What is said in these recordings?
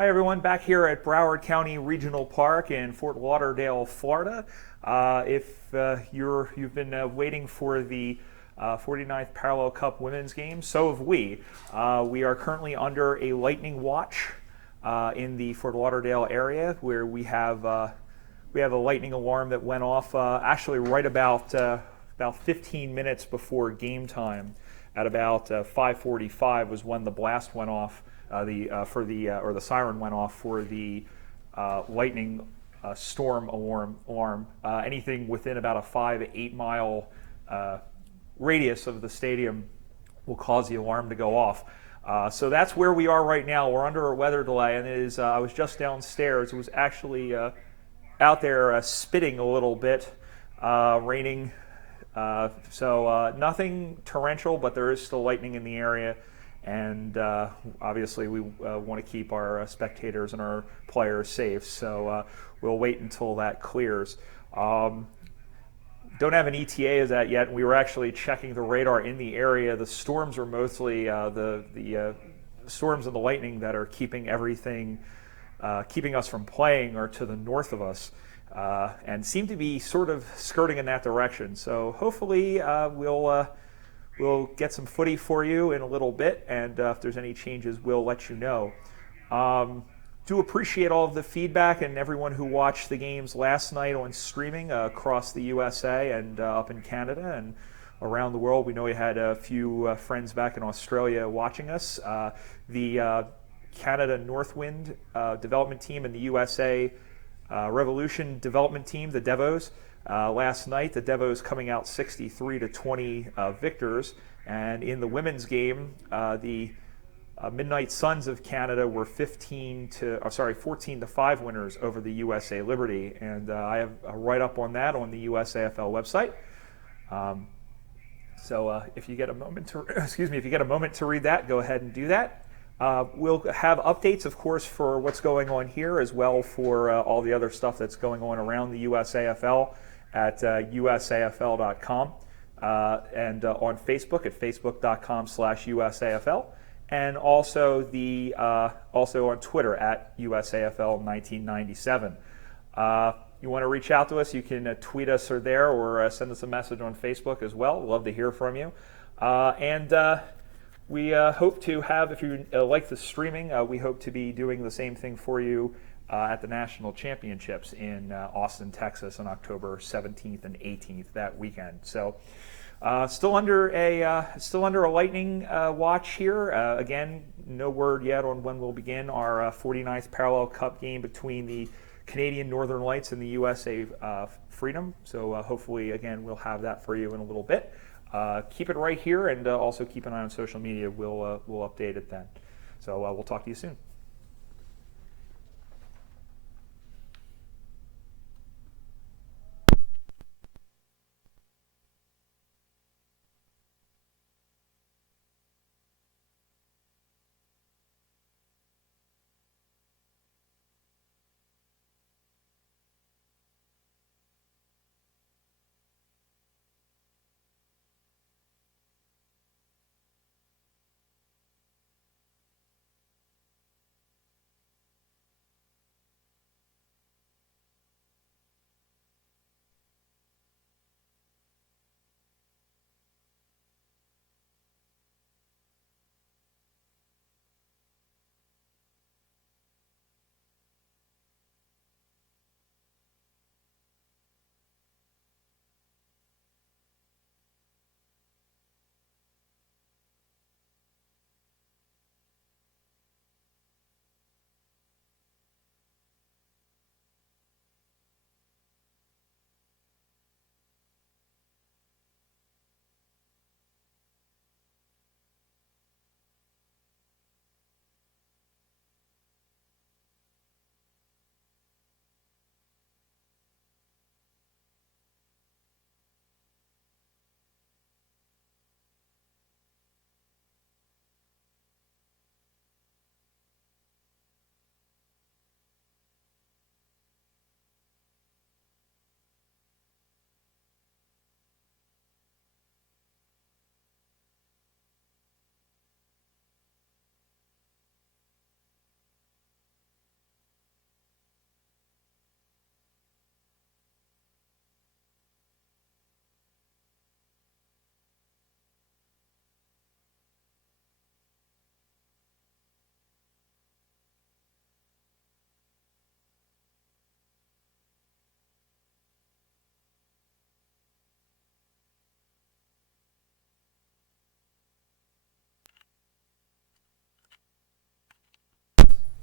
Hi, everyone. Back here at Broward County Regional Park in Fort Lauderdale, Florida. If you've been waiting for the 49th Parallel Cup Women's Game, so have we. We are currently under a lightning watch in the Fort Lauderdale area, where we have a lightning alarm that went off actually right about 15 minutes before game time. At about 5:45 was when the blast went off. The siren went off for the lightning storm alarm. Anything within about a 5 to 8 mile radius of the stadium will cause the alarm to go off. So that's where we are right now. We're under a weather delay, and it is. I was just downstairs. It was actually out there spitting a little bit, raining. So nothing torrential, but there is still lightning in the area. And obviously we want to keep our spectators and our players safe, so we'll wait until that clears. Don't have an ETA as that yet. We were actually checking the radar in the area. The storms are mostly the storms and the lightning that are keeping us from playing are to the north of us, and seem to be sort of skirting in that direction. So hopefully we'll get some footy for you in a little bit, and if there's any changes, we'll let you know. Do appreciate all of the feedback and everyone who watched the games last night on streaming across the USA and up in Canada and around the world. We know we had a few friends back in Australia watching us. The Canada Northwind development team and the USA Revolution development team, the Devos, last night, the Devos coming out 63-20 victors, and in the women's game, the Midnight Suns of Canada were 14-5 winners over the USA Liberty, and I have a write-up on that on the USAFL website. So if you get a moment to read that, go ahead and do that. We'll have updates, of course, for what's going on here, as well for all the other stuff that's going on around the USAFL at usafl.com, and on Facebook at facebook.com/USAFL, and also on Twitter at USAFL1997. You want to reach out to us, you can tweet us or send us a message on Facebook as well. We'd love to hear from you. We hope to have, if you like the streaming, we hope to be doing the same thing for you at the National Championships in Austin, Texas on October 17th and 18th that weekend. So still under a lightning watch here. Again, no word yet on when we'll begin our 49th Parallel Cup game between the Canadian Northern Lights and the USA Freedom. So hopefully, again, we'll have that for you in a little bit. Keep it right here, and also keep an eye on social media. We'll update it then. So we'll talk to you soon.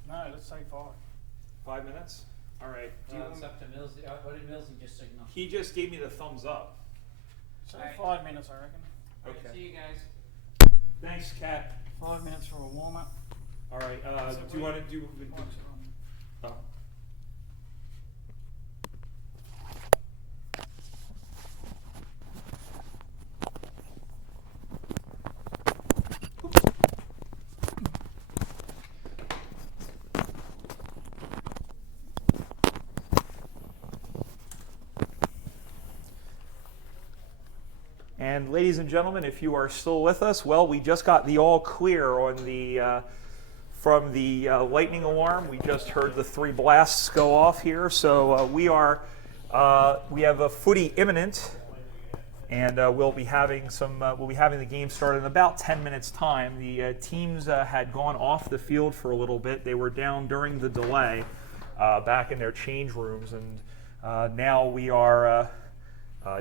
No, let's say 5. 5 minutes? All right. It's up to Mills. What did Millsy just signal? He just gave me the thumbs up. Say Alright. 5 minutes, I reckon. Alright, Okay. see you guys. Thanks, Kat. 5 minutes for a warm-up. All right. So Do you want to do? Oh. And ladies and gentlemen, if you are still with us, well, we just got the all clear on the from the lightning alarm. We just heard the 3 blasts go off here, so we have a footy imminent, and we'll be having the game started in about 10 minutes time. The teams had gone off the field for a little bit. They were down during the delay back in their change rooms, and now we are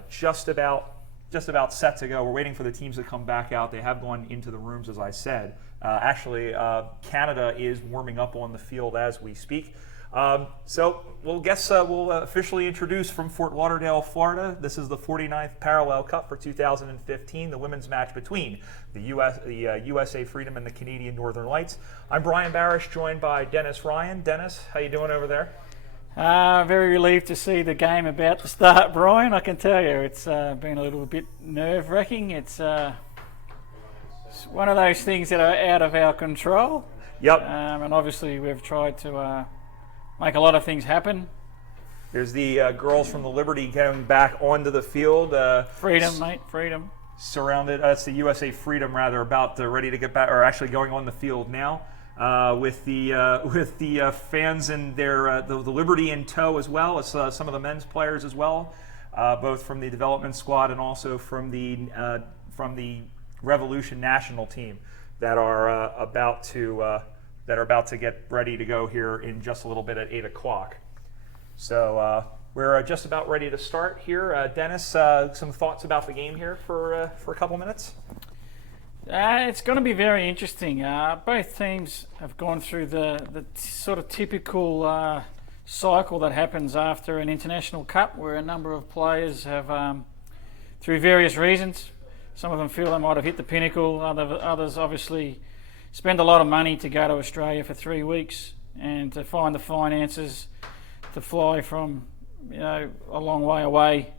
just about set to go. We're waiting for the teams to come back out. They have gone into the rooms, as I said. Actually, Canada is warming up on the field as we speak. So we'll officially introduce from Fort Lauderdale, Florida. This is the 49th Parallel Cup for 2015, the women's match between the USA Freedom and the Canadian Northern Lights. I'm Brian Barish, joined by Dennis Ryan. Dennis, how you doing over there? Very relieved to see the game about to start, Brian. I can tell you it's been a little bit nerve-wracking. It's one of those things that are out of our control. Yep. And obviously we've tried to make a lot of things happen. There's the girls from the Liberty going back onto the field. Freedom, mate, freedom. Surrounded, that's the USA Freedom, rather, about ready to get back, or actually going on the field now. With the fans and their the Liberty in tow as well as some of the men's players as well, both from the development squad and also from the Revolution national team that are about to get ready to go here in just a little bit at 8 o'clock. So we're just about ready to start here. Dennis, some thoughts about the game here for a couple minutes. It's going to be very interesting. Both teams have gone through the sort of typical cycle that happens after an international cup, where a number of players have, through various reasons, some of them feel they might have hit the pinnacle, others obviously spend a lot of money to go to Australia for 3 weeks and to find the finances to fly from a long way away,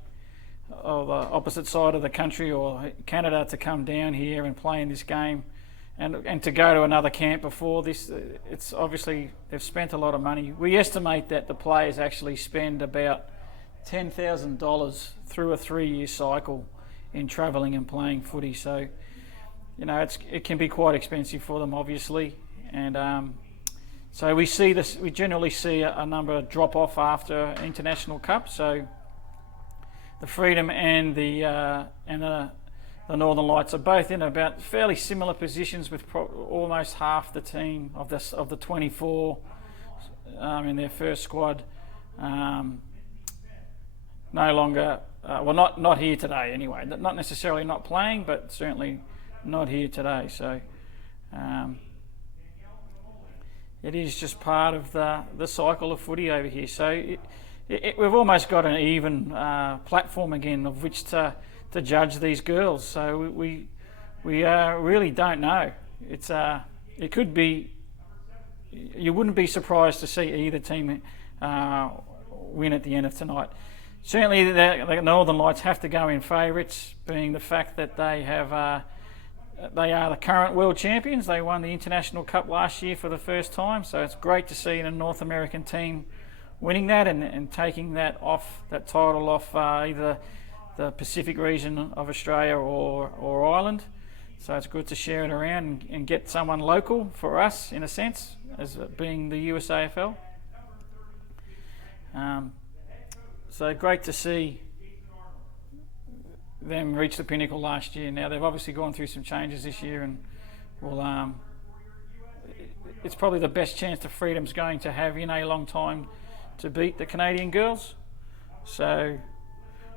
or the opposite side of the country, or Canada, to come down here and play in this game, and to go to another camp before this. It's obviously they've spent a lot of money. We estimate that the players actually spend about $10,000 through a 3-year cycle in travelling and playing footy. So, it can be quite expensive for them, obviously, and so we see this. We generally see a number drop off after international cup. So the Freedom and the Northern Lights are both in about fairly similar positions, with almost half the team of the 24 in their first squad no longer not here today anyway. Not necessarily not playing, but certainly not here today. So it is just part of the cycle of footy over here. So we've almost got an even platform again of which to judge these girls. So we really don't know. It could be. You wouldn't be surprised to see either team win at the end of tonight. Certainly, the Northern Lights have to go in favourites, being the fact that they are the current world champions. They won the International Cup last year for the first time, so it's great to see a North American team winning that and taking that title off either the Pacific region of Australia or Ireland. So it's good to share it around and get someone local for us, in a sense, as being the USAFL. So great to see them reach the pinnacle last year. Now they've obviously gone through some changes this year, and it's probably the best chance the Freedom's going to have in a long time to beat the Canadian girls. So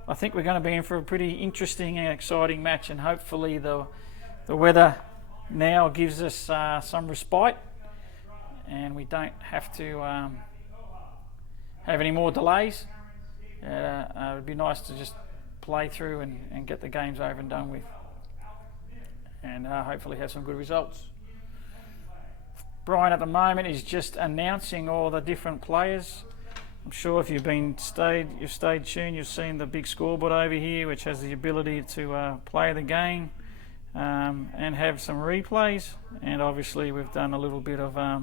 I think we're going to be in for a pretty interesting and exciting match, and hopefully the weather now gives us some respite, and we don't have to have any more delays. It would be nice to just play through and get the games over and done with, and hopefully have some good results. Brian at the moment is just announcing all the different players. I'm sure if you've stayed tuned, you've seen the big scoreboard over here, which has the ability to play the game and have some replays. And obviously we've done a little bit of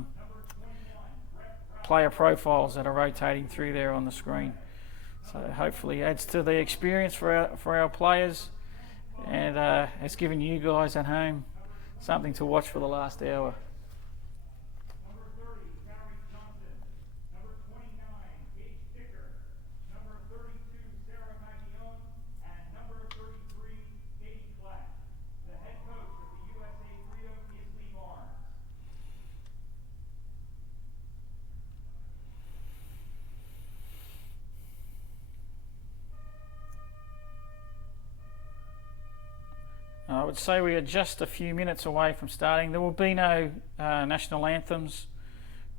player profiles that are rotating through there on the screen. So hopefully adds to the experience for our players, and has given you guys at home something to watch for the last hour. I would say we are just a few minutes away from starting. There will be no national anthems,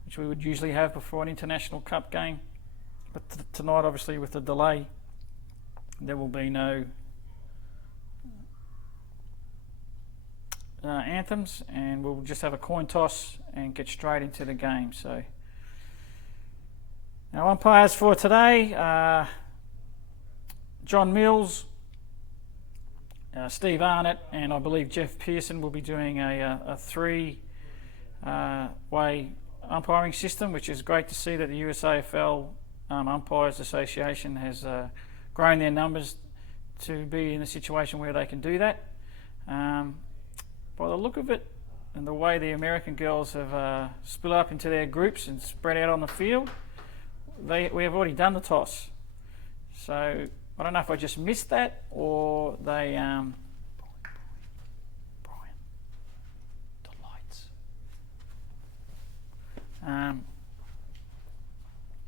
which we would usually have before an international cup game. But tonight, obviously, with the delay, there will be no anthems, and we'll just have a coin toss and get straight into the game. So, our umpires for today, John Mills, Steve Arnott, and I believe Jeff Pearson will be doing a three-way umpiring system, which is great to see that the USAFL Umpires Association has grown their numbers to be in a situation where they can do that. By the look of it, and the way the American girls have split up into their groups and spread out on the field, we have already done the toss. So I don't know if I just missed that, or they Brian, the lights,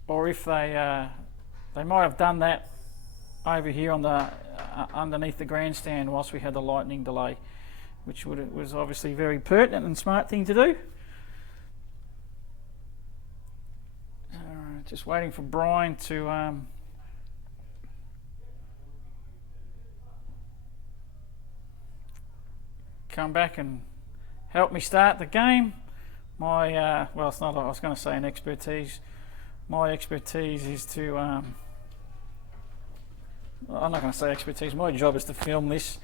or if they might have done that over here on the underneath the grandstand whilst we had the lightning delay, which was obviously very pertinent and smart thing to do. Just waiting for Brian to come back and help me start the game. My well, it's not. I was going to say an expertise. My expertise is to. I'm not going to say expertise. My job is to film this,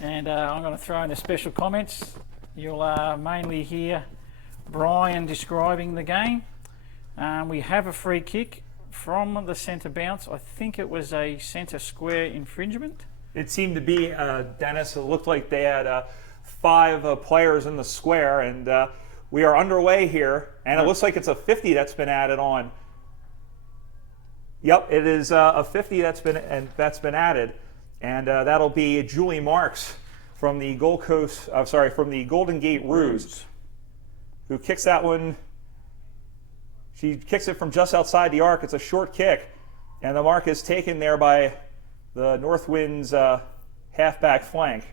and I'm going to throw in the special comments. You'll mainly hear Brian describing the game. We have a free kick from the centre bounce. I think it was a centre square infringement. It seemed to be, Dennis. It looked like they had 5 players in the square, and we are underway here, and it looks like it's a 50 that's been added on. Yep, it is a 50 that's been added, and that'll be Julie Marks from the from the Golden Gate Roos, who kicks that one. She kicks it from just outside the arc. It's a short kick, and the mark is taken there by the Northwind's halfback flank.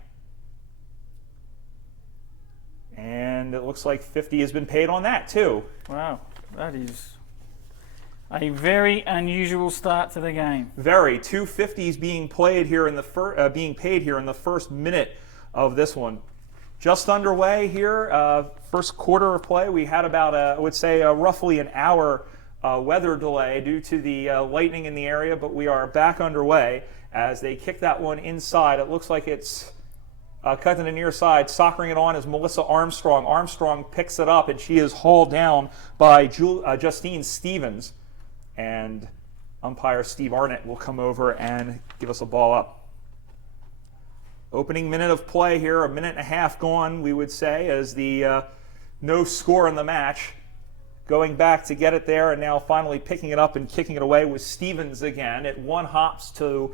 And it looks like 50 has been paid on that too. Wow, that is a very unusual start to the game. Very. 2 50s being played here in the paid here in the first minute of this one. Just underway here, first quarter of play. We had about, I would say, roughly an hour weather delay due to the lightning in the area, but we are back underway as they kick that one inside. It looks like it's cut to the near side. Soccering it on is Melissa Armstrong. Armstrong picks it up, and she is hauled down by Justine Stevens. And umpire Steve Arnott will come over and give us a ball up. Opening minute of play here, a minute and a half gone, we would say, as the no score in the match. Going back to get it there, and now finally picking it up and kicking it away with Stevens again. It one hops to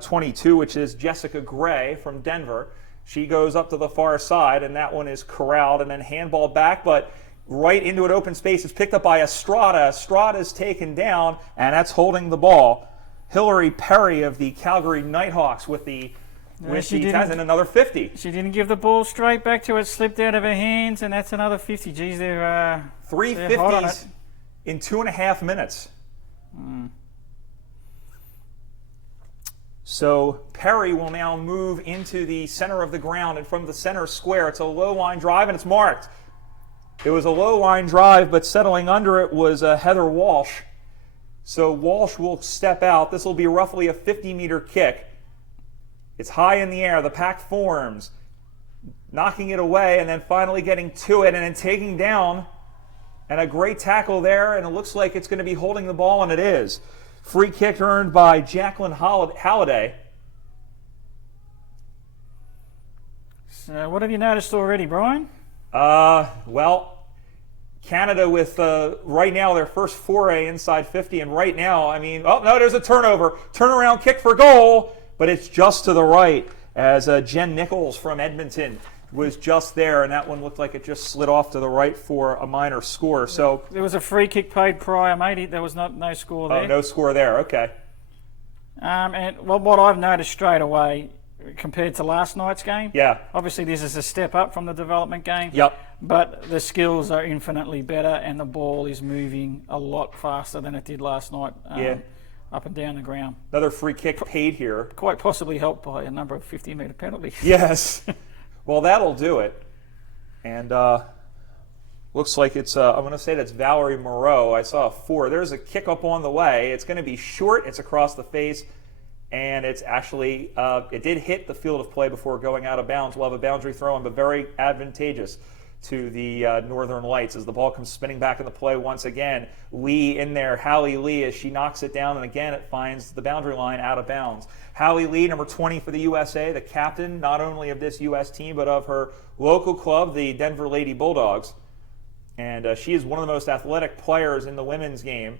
22, which is Jessica Gray from Denver. She goes up to the far side, and that one is corralled, and then handball back, but right into an open space. It's picked up by Estrada. Estrada is taken down, and that's holding the ball. Hillary Perry of the Calgary Nighthawks with the with she the didn't- ties and another 50. She didn't give the ball straight back to it, slipped out of her hands, and that's another 50. Geez, they're Three They're hot on 50s in 2.5 minutes. So Perry will now move into the center of the ground and from the center square. It's a low line drive and it's marked. It was a low line drive, but settling under it was Heather Walsh. So Walsh will step out. This will be roughly a 50-meter kick. It's high in the air. The pack forms, knocking it away and then finally getting to it and then taking down. And a great tackle there, and it looks like it's going to be holding the ball, and it is. Free kick earned by Jacqueline Halliday. So what have you noticed already, Brian? Well, Canada with right now their first foray inside 50, and right now, I mean, oh no, there's a turnover. Turnaround kick for goal, but it's just to the right as Jen Nichols from Edmonton was just there, and that one looked like it just slid off to the right for a minor score. So There was a free kick paid prior, mate. There was no score there. no score there. Okay. And what I've noticed straight away compared to last night's game, Yeah. obviously this is a step up from the development game. Yep. But the skills are infinitely better, and the ball is moving a lot faster than it did last night. Yeah. Up and down the ground. Another free kick paid here. Quite possibly helped by a number of 50-meter penalties. Yes. Well, that'll do it. And looks like it's, I'm going to say that's Valerie Moreau. I saw a 4. There's a kick up on the way. It's going to be short. It's across the face. And it's actually, it did hit the field of play before going out of bounds. We'll have a boundary throw in, but very advantageous to the Northern Lights as the ball comes spinning back in the play once again. Lee in there, Hallie Lee, as she knocks it down, and again it finds the boundary line out of bounds. Hallie Lee, number 20 for the USA, the captain not only of this U.S. team but of her local club, the Denver Lady Bulldogs. And she is one of the most athletic players in the women's game.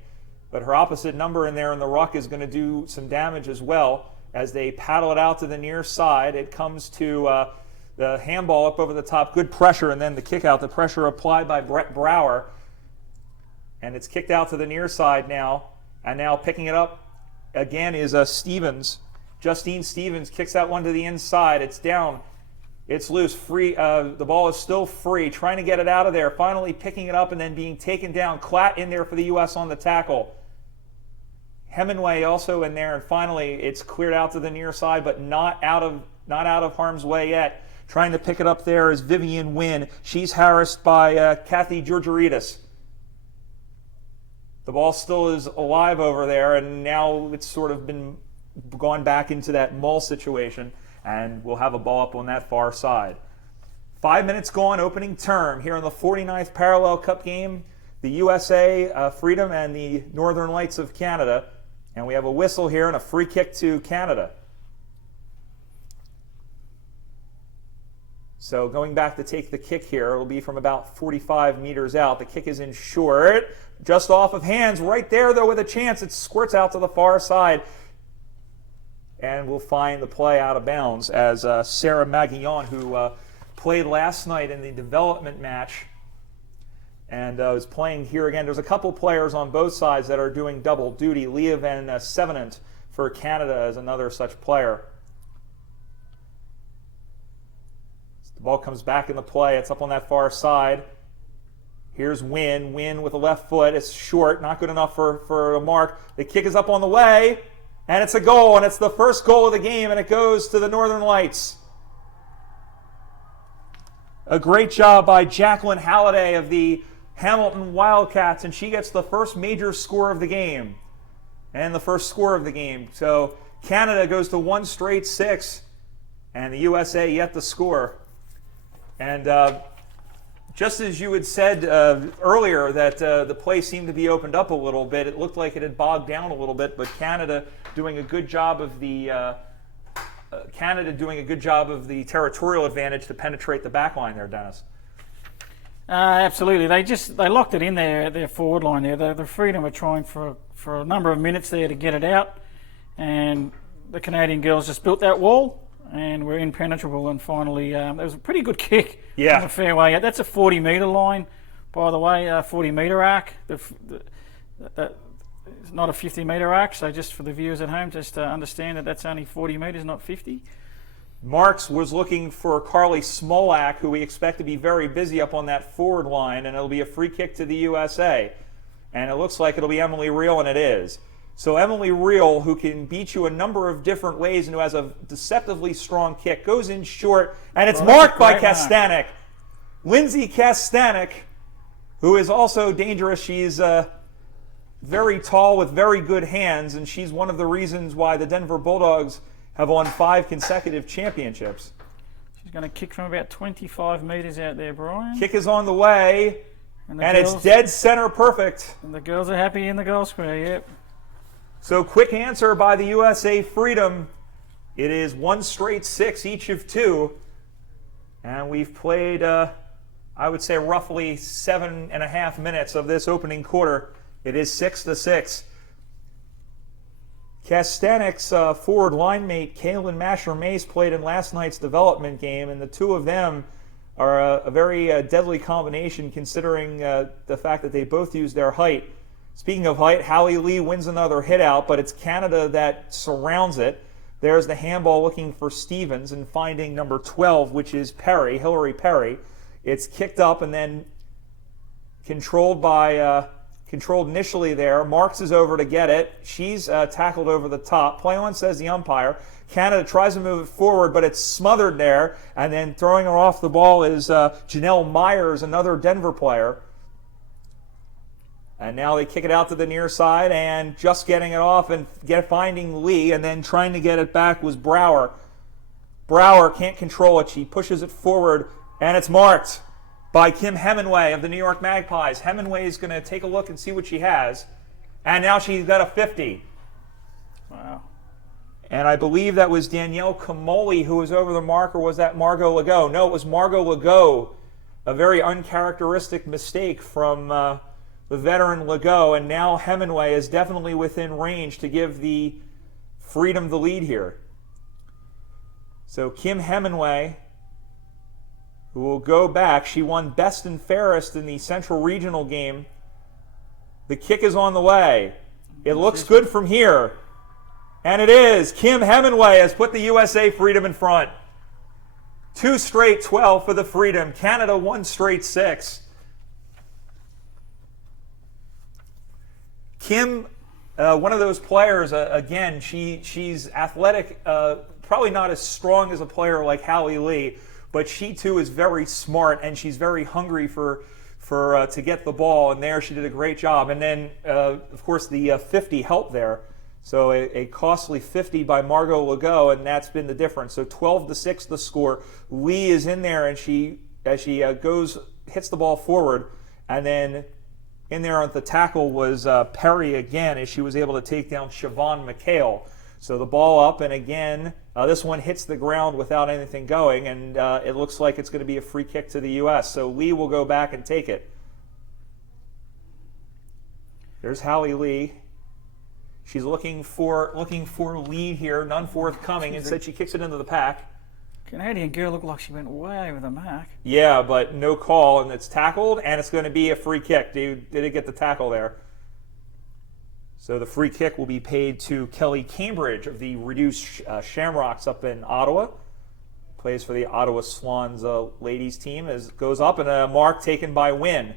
But her opposite number in there in the ruck is going to do some damage as well as they paddle it out to the near side. It comes to the handball up over the top, good pressure, and then the kick out. The pressure applied by Brett Brower. And it's kicked out to the near side now. And now picking it up again is Stevens. Justine Stevens kicks that one to the inside. It's down. It's loose. Free. The ball is still free. Trying to get it out of there. Finally picking it up and then being taken down. Klatt in there for the U.S. on the tackle. Hemingway also in there. And finally it's cleared out to the near side, but not out of harm's way yet. Trying to pick it up there is Vivian Wynn. She's harassed by Kathy Georgiouridis. The ball still is alive over there, and now it's sort of been gone back into that mull situation, and we'll have a ball up on that far side. 5 minutes gone, opening term here in the 49th Parallel Cup game, the USA Freedom and the Northern Lights of Canada. And we have a whistle here and a free kick to Canada. So going back to take the kick here, it'll be from about 45 meters out. The kick is in short, just off of hands. Right there, though, with a chance. It squirts out to the far side. And we'll find the play out of bounds as Sarah Maguillon, who played last night in the development match and is playing here again. There's a couple players on both sides that are doing double duty. Leah Van Sevenant for Canada is another such player. The ball comes back in the play. It's up on that far side. Here's Wynn. Wynn with the left foot. It's short, not good enough for a mark. The kick is up on the way, and it's a goal, and it's the first goal of the game, and it goes to the Northern Lights. A great job by Jacqueline Halliday of the Hamilton Wildcats, and she gets the first major score of the game and the first score of the game. So Canada goes to 1 straight 6, and the USA yet to score. And just as you had said earlier that the play seemed to be opened up a little bit, it looked like it had bogged down a little bit, but Canada doing a good job of the territorial advantage to penetrate the back line there, Dennis. Absolutely. They locked it in their forward line there. The Freedom were trying for a number of minutes there to get it out, and the Canadian girls just built that wall and were impenetrable, and finally it was a pretty good kick Yeah. from the fairway. That's a 40-metre line, by the way, 40-metre arc. It's not a 50-metre arc, so just for the viewers at home, just to understand that that's only 40 metres, not 50. Marks was looking for Carly Smolak, who we expect to be very busy up on that forward line, and it'll be a free kick to the USA. And it looks like it'll be Emily Reel, and it is. So Emily Reel, who can beat you a number of different ways and who has a deceptively strong kick, goes in short, and it's marked by Kastanek. Lindsay Kastanek, who is also dangerous. She's very tall with very good hands, and she's one of the reasons why the Denver Bulldogs have won 5 consecutive championships. She's going to kick from about 25 metres out there, Brian. Kick is on the way, and it's dead center perfect. And the girls are happy in the goal square, yep. So quick answer by the USA Freedom. It is 1 straight 6, each of 2. And we've played, I would say, roughly 7.5 minutes of this opening quarter. It is 6-6. Kastanek's forward line mate, Kaylin Masher-Mace, played in last night's development game, and the two of them are a very deadly combination considering the fact that they both use their height. Speaking of height, Hallie Lee wins another hit out, but it's Canada that surrounds it. There's the handball looking for Stevens and finding number 12, which is Perry, Hillary Perry. It's kicked up and then controlled initially there. Marks is over to get it. She's tackled over the top. Play on, says the umpire. Canada tries to move it forward, but it's smothered there. And then throwing her off the ball is Janelle Myers, another Denver player. And now they kick it out to the near side, and just getting it off and finding Lee, and then trying to get it back was Brower. Brower can't control it. She pushes it forward, and it's marked by Kim Hemingway of the New York Magpies. Hemingway is going to take a look and see what she has. And now she's got a 50. Wow. And I believe that was Danielle Camoli who was over the mark, or was that Margot Legault? No, it was Margot Legault. A very uncharacteristic mistake from the veteran Legault. And now Hemingway is definitely within range to give the Freedom the lead here. So Kim Hemingway, who will go back. She won best and fairest in the Central Regional game. The kick is on the way. It looks good from here. And it is. Kim Hemingway has put the USA Freedom in front. 2 straight 12 for the Freedom. Canada 1 straight 6. Kim, one of those players, again, she's athletic, probably not as strong as a player like Hallie Lee, but she too is very smart, and she's very hungry to get the ball. And there, she did a great job. And then, of course, the 50 helped there. So a costly 50 by Margot Legault, and that's been the difference. So 12-6 the score. Lee is in there, and as she hits the ball forward, and then in there on the tackle was Perry again, as she was able to take down Siobhan McHale. So the ball up, and again, this one hits the ground without anything going, and it looks like it's going to be a free kick to the U.S. So Lee will go back and take it. There's Hallie Lee. She's looking for lead here, none forthcoming. Instead, she kicks it into the pack. Canadian girl looked like she went way over the mark. Yeah, but no call, and it's tackled, and it's going to be a free kick. Did it get the tackle there? So the free kick will be paid to Kelly Cambridge of the reduced Shamrocks up in Ottawa. Plays for the Ottawa Swans ladies team. As it goes up, and a mark taken by Wynn.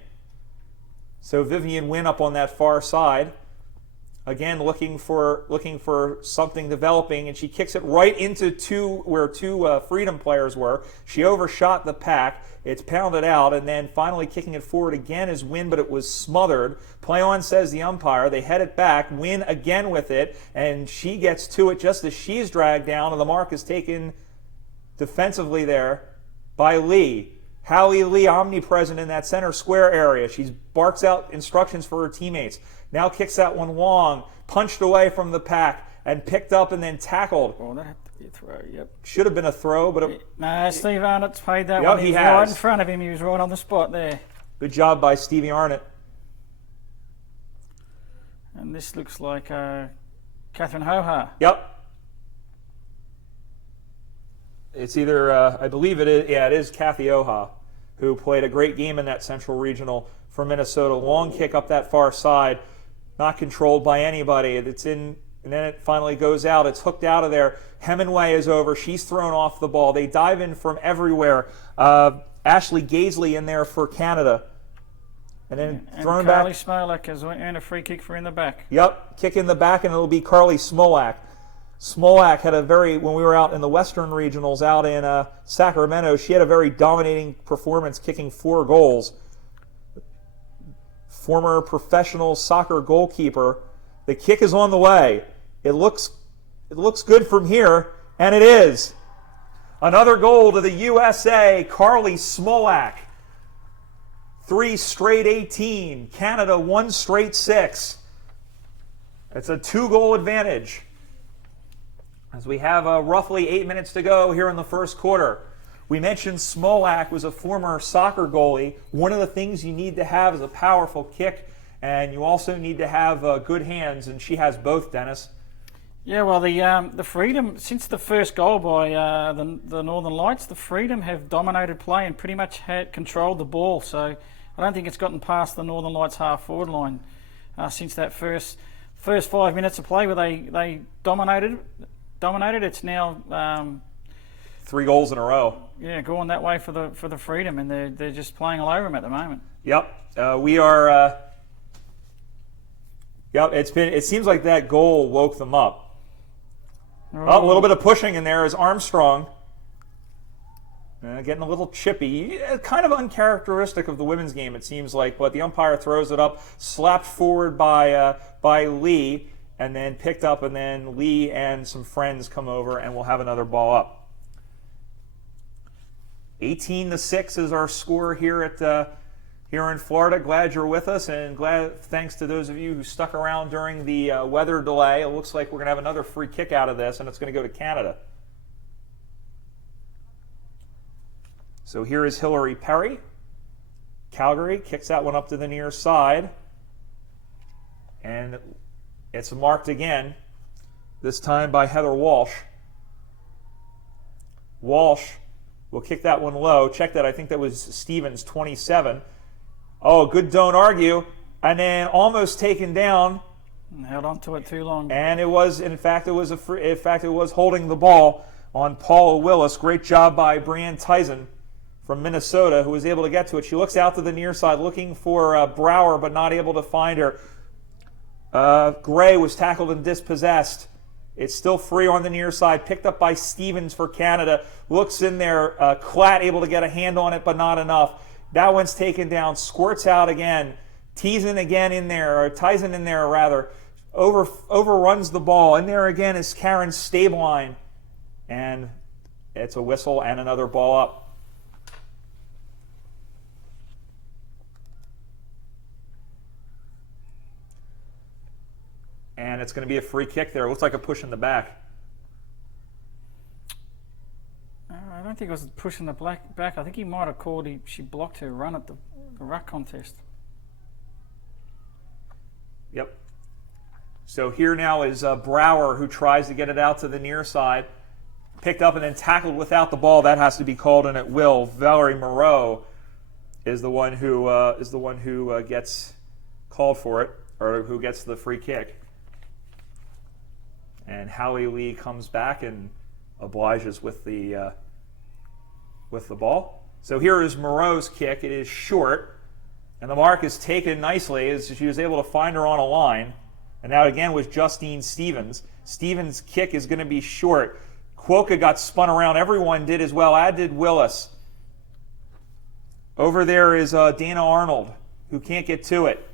So Vivian Wynn up on that far side. Again, looking for something developing, and she kicks it right into where two Freedom players were. She overshot the pack. It's pounded out, and then finally kicking it forward again is Wynn, but it was smothered. Play on, says the umpire. They head it back. Wynn again with it, and she gets to it just as she's dragged down, and the mark is taken defensively there by Lee. Hallie Lee, omnipresent in that center square area. She barks out instructions for her teammates. Now kicks that one long, punched away from the pack, and picked up and then tackled. Oh, that had to be a throw, yep. Should have been a throw, but... Steve Arnott's paid that yep, one. He was has. right in front of him. He was right on the spot there. Good job by Stevie Arnott. And this looks like Catherine Hoha. Yep. It's either, I believe it is, it is Kathy Oha, who played a great game in that Central Regional for Minnesota. Long kick up that far side, not controlled by anybody. It's in and then it finally goes out. It's hooked out of there. Hemingway is over. She's thrown off the ball. They dive in from everywhere. Ashley Gaisley in there for Canada. And then thrown back. Carly Smolak has earned a free kick for in the back. Yep, kick in the back, and it'll be Carly Smolak. Smolak had when we were out in the Western Regionals out in Sacramento, she had a very dominating performance, kicking 4 goals. Former professional soccer goalkeeper. The kick is on the way. It looks good from here, and it is. Another goal to the USA, Carly Smolak. 3 straight 18. Canada 1 straight 6. It's a 2-goal advantage. As we have roughly 8 minutes to go here in the first quarter. We mentioned Smolak was a former soccer goalie. One of the things you need to have is a powerful kick, and you also need to have good hands, and she has both, Dennis. Yeah, well, the Freedom, since the first goal by the Northern Lights, the Freedom have dominated play and pretty much had controlled the ball. So I don't think it's gotten past the Northern Lights half-forward line since that first 5 minutes of play where they dominated. It's now 3 goals in a row. Yeah, going that way for the Freedom, and they're just playing all over them at the moment. Yep, we are. Yep, it seems like that goal woke them up. Oh, a little bit of pushing in there is Armstrong. Getting a little chippy. Kind of uncharacteristic of the women's game, it seems like, but the umpire throws it up, slapped forward by Lee, and then picked up, and then Lee and some friends come over, and we'll have another ball up. 18-6 is our score here in Florida. Glad you're with us, and thanks to those of you who stuck around during the weather delay. It looks like we're going to have another free kick out of this, and it's going to go to Canada. So here is Hillary Perry. Calgary kicks that one up to the near side, and it's marked again, this time by Heather Walsh. Walsh will kick that one low. Check that. I think that was Stevens, 27. Oh, good don't argue. And then almost taken down. And held on to it too long. And it was, in fact, it was holding the ball on Paula Willis. Great job by Brianne Tyson from Minnesota, who was able to get to it. She looks out to the near side looking for Brower, but not able to find her. Gray was tackled and dispossessed. It's still free on the near side, picked up by Stevens for Canada. Looks in there, Klatt able to get a hand on it, but not enough. That one's taken down, squirts out again. Tyson in there rather. Overruns the ball. In there again is Karen Stabline. And it's a whistle and another ball up. And it's going to be a free kick there. It looks like a push in the back. I don't think it was a push in the back. I think he might have called. She blocked her run at the ruck contest. Yep. So here now is Brower, who tries to get it out to the near side. Picked up and then tackled without the ball. That has to be called in at will. Valerie Moreau is the one who gets called for it, or who gets the free kick. And Howie Lee comes back and obliges with the ball. So here is Moreau's kick. It is short, and the mark is taken nicely as she was able to find her on a line. And that again was Justine Stevens. Stevens' kick is going to be short. Quokka got spun around. Everyone did as well, as did Willis. Over there is Dana Arnold, who can't get to it.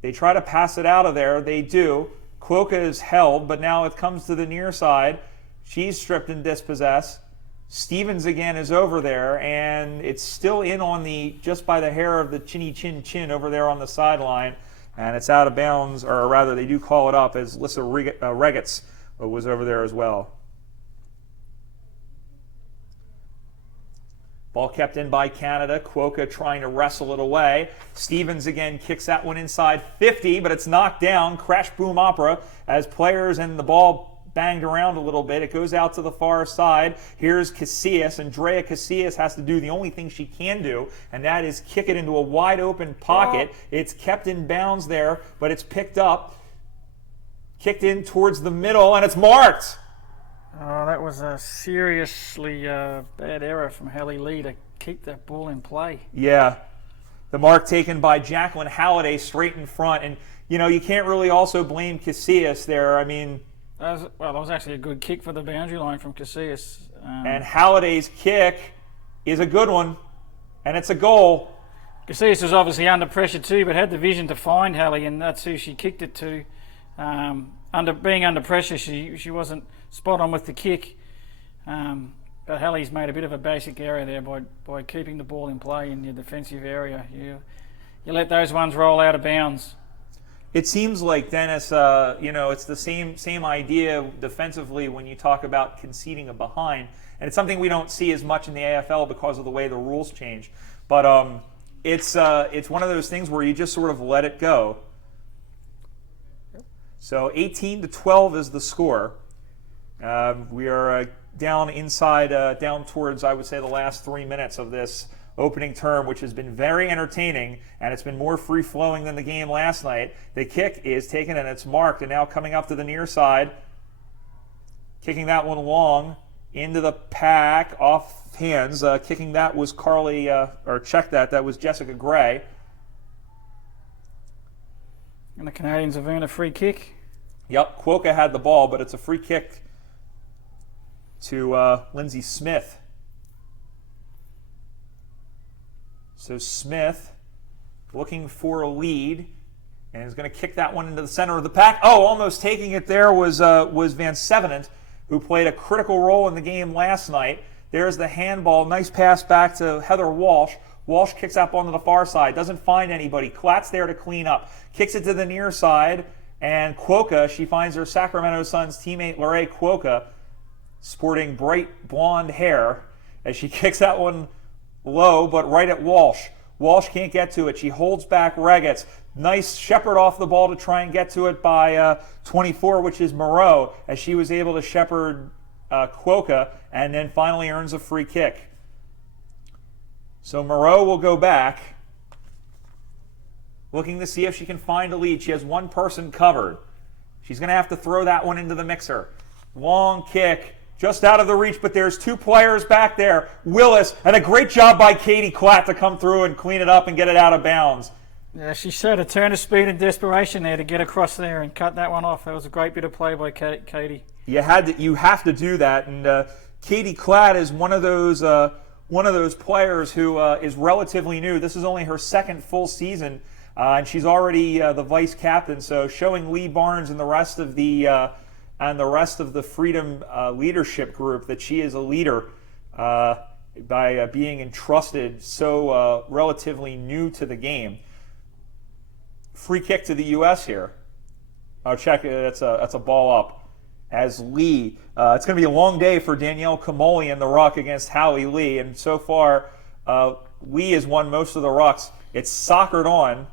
They try to pass it out of there. They do. Quokka is held, but now it comes to the near side. She's stripped and dispossessed. Stevens again is over there, and it's still in on just by the hair of the chinny chin over there on the sideline, and it's out of bounds, or rather they do call it up as Lissa Regetz was over there as well. Ball kept in by Canada. Quokka trying to wrestle it away. Stevens again kicks that one inside 50, but it's knocked down. Crash boom opera as players and the ball banged around a little bit. It goes out to the far side. Here's Casillas. Andrea Casillas has to do the only thing she can do, and that is kick it into a wide open pocket. It's kept in bounds there, but it's picked up. kicked in towards the middle, and it's marked. Oh, that was a seriously bad error from Hallie Lee to keep that ball in play. Yeah, the mark taken by Jacqueline Halliday straight in front. And, you can't really also blame Casillas there. I mean... That was actually a good kick for the boundary line from Casillas. And Halliday's kick is a good one, and it's a goal. Casillas was obviously under pressure too, but had the vision to find Hallie, and that's who she kicked it to. Being under pressure, she wasn't spot on with the kick. But Hallie's made a bit of a basic error there by keeping the ball in play in your defensive area. You let those ones roll out of bounds. It seems like, Dennis, it's the same idea defensively when you talk about conceding a behind, and it's something we don't see as much in the AFL because of the way the rules change. But it's one of those things where you just sort of let it go. So 18-12 is the score. We are down inside, down towards, I would say, the last 3 minutes of this opening term, which has been very entertaining, and it's been more free-flowing than the game last night. The kick is taken, and it's marked, and now coming up to the near side, kicking that one long into the pack, off hands. Kicking that was Carly, that was Jessica Gray. And the Canadians have earned a free kick. Yep, Quokka had the ball, but it's a free kick to Lindsay Smith. So Smith looking for a lead and is going to kick that one into the center of the pack. Oh, almost taking it there was Van Sevenant, who played a critical role in the game last night. There's the handball. Nice pass back to Heather Walsh. Walsh kicks up onto the far side. Doesn't find anybody. Klatt's there to clean up. Kicks it to the near side. And Quokka, she finds her Sacramento Suns teammate Larae Quokka, sporting bright blonde hair, as she kicks that one low, but right at Walsh. Walsh can't get to it. She holds back Regetz. Nice shepherd off the ball to try and get to it by 24, which is Moreau, as she was able to shepherd Quokka, and then finally earns a free kick. So Moreau will go back, looking to see if she can find a lead. She has one person covered. She's going to have to throw that one into the mixer. Long kick, just out of the reach, but there's two players back there. Willis, and a great job by Katie Klatt to come through and clean it up and get it out of bounds. Yeah, she showed a turn of speed and desperation there to get across there and cut that one off. That was a great bit of play by Katie. You have to do that, and Katie Klatt is one of those players who is relatively new. This is only her second full season, and she's already the vice captain. So showing Lee Barnes and the rest of the Freedom leadership group that she is a leader by being entrusted so relatively new to the game. Free kick to the U.S. here. Oh, check it. That's a ball up. As Lee, it's going to be a long day for Danielle Kamoli in the ruck against Hallie Lee, and so far Lee has won most of the rucks. It's soccered on.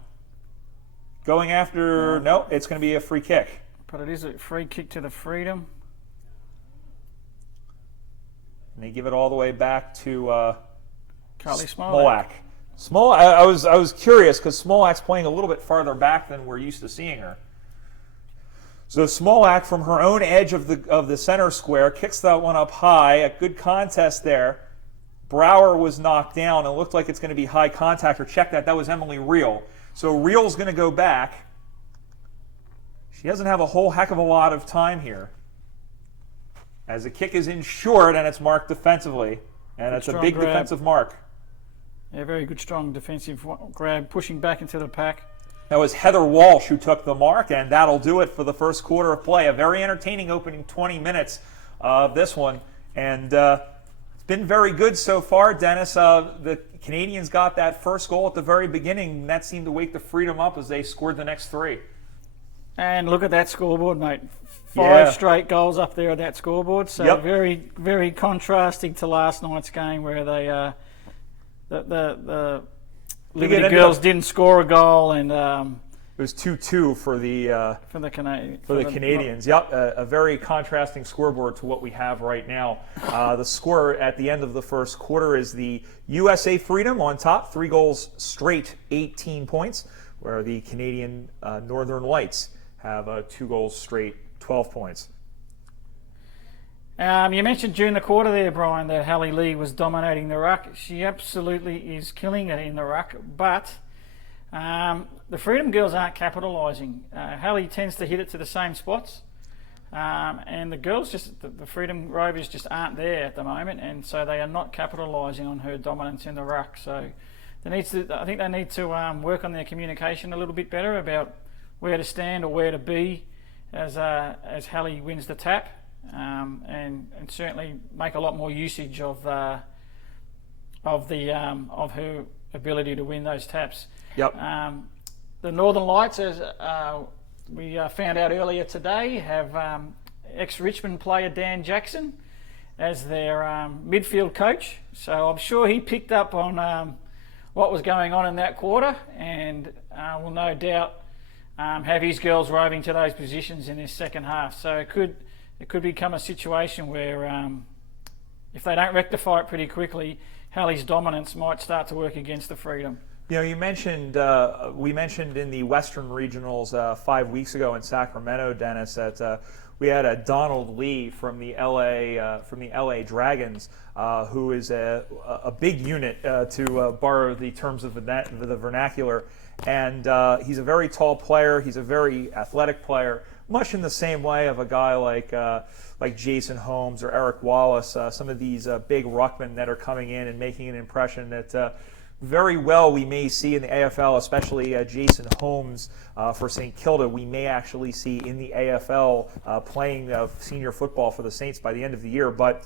Going after, no, it's going to be a free kick. But it is a free kick to the Freedom. And they give it all the way back to Carly Smolak. I was curious because Smolak's playing a little bit farther back than we're used to seeing her. So Smolak from her own edge of the center square kicks that one up high. A good contest there. Brower was knocked down. It looked like it's going to be high contact. Or check that. That was Emily Reel. So Reel's going to go back. She doesn't have a whole heck of a lot of time here. As the kick is in short and it's marked defensively. And it's a big defensive mark. Yeah, very good, strong defensive grab, pushing back into the pack. That was Heather Walsh who took the mark, and that'll do it for the first quarter of play. A very entertaining opening 20 minutes of this one. And it's been very good so far, Dennis. The Canadians got that first goal at the very beginning, and that seemed to wake the Freedom up as they scored the next three. And look at that scoreboard, mate. Five straight goals up there at that scoreboard. So very, very contrasting to last night's game where they the Liberty girls didn't score a goal, and it was 2-2 for the Canadians. A very contrasting scoreboard to what we have right now. The score at the end of the first quarter is the USA Freedom on top, 3 goals straight, 18 points, where the Canadian Northern Lights have 2 goals straight, 12 points. You mentioned during the quarter there, Brian, that Hallie Lee was dominating the ruck. She absolutely is killing it in the ruck, but the Freedom girls aren't capitalising. Hallie tends to hit it to the same spots, and the girls the Freedom Rovers just aren't there at the moment, and so they are not capitalising on her dominance in the ruck. So I think they need to work on their communication a little bit better about where to stand or where to be as Hallie wins the tap. And certainly make a lot more usage of her ability to win those taps. Yep. The Northern Lights, as we found out earlier today, have ex-Richmond player Dan Jackson as their midfield coach. So I'm sure he picked up on what was going on in that quarter, and will no doubt have his girls roving to those positions in this second half. So it could become a situation where if they don't rectify it pretty quickly, Hallie's dominance might start to work against the Freedom. You know, we mentioned in the Western Regionals 5 weeks ago in Sacramento, Dennis, that we had a Donald Lee from the LA Dragons, who is a big unit, to borrow the terms of the vernacular, and he's a very tall player. He's a very athletic player, much in the same way of a guy like Jason Holmes or Eric Wallace, some of these big ruckmen that are coming in and making an impression that very well we may see in the AFL, especially Jason Holmes for St. Kilda. We may actually see in the AFL playing senior football for the Saints by the end of the year. But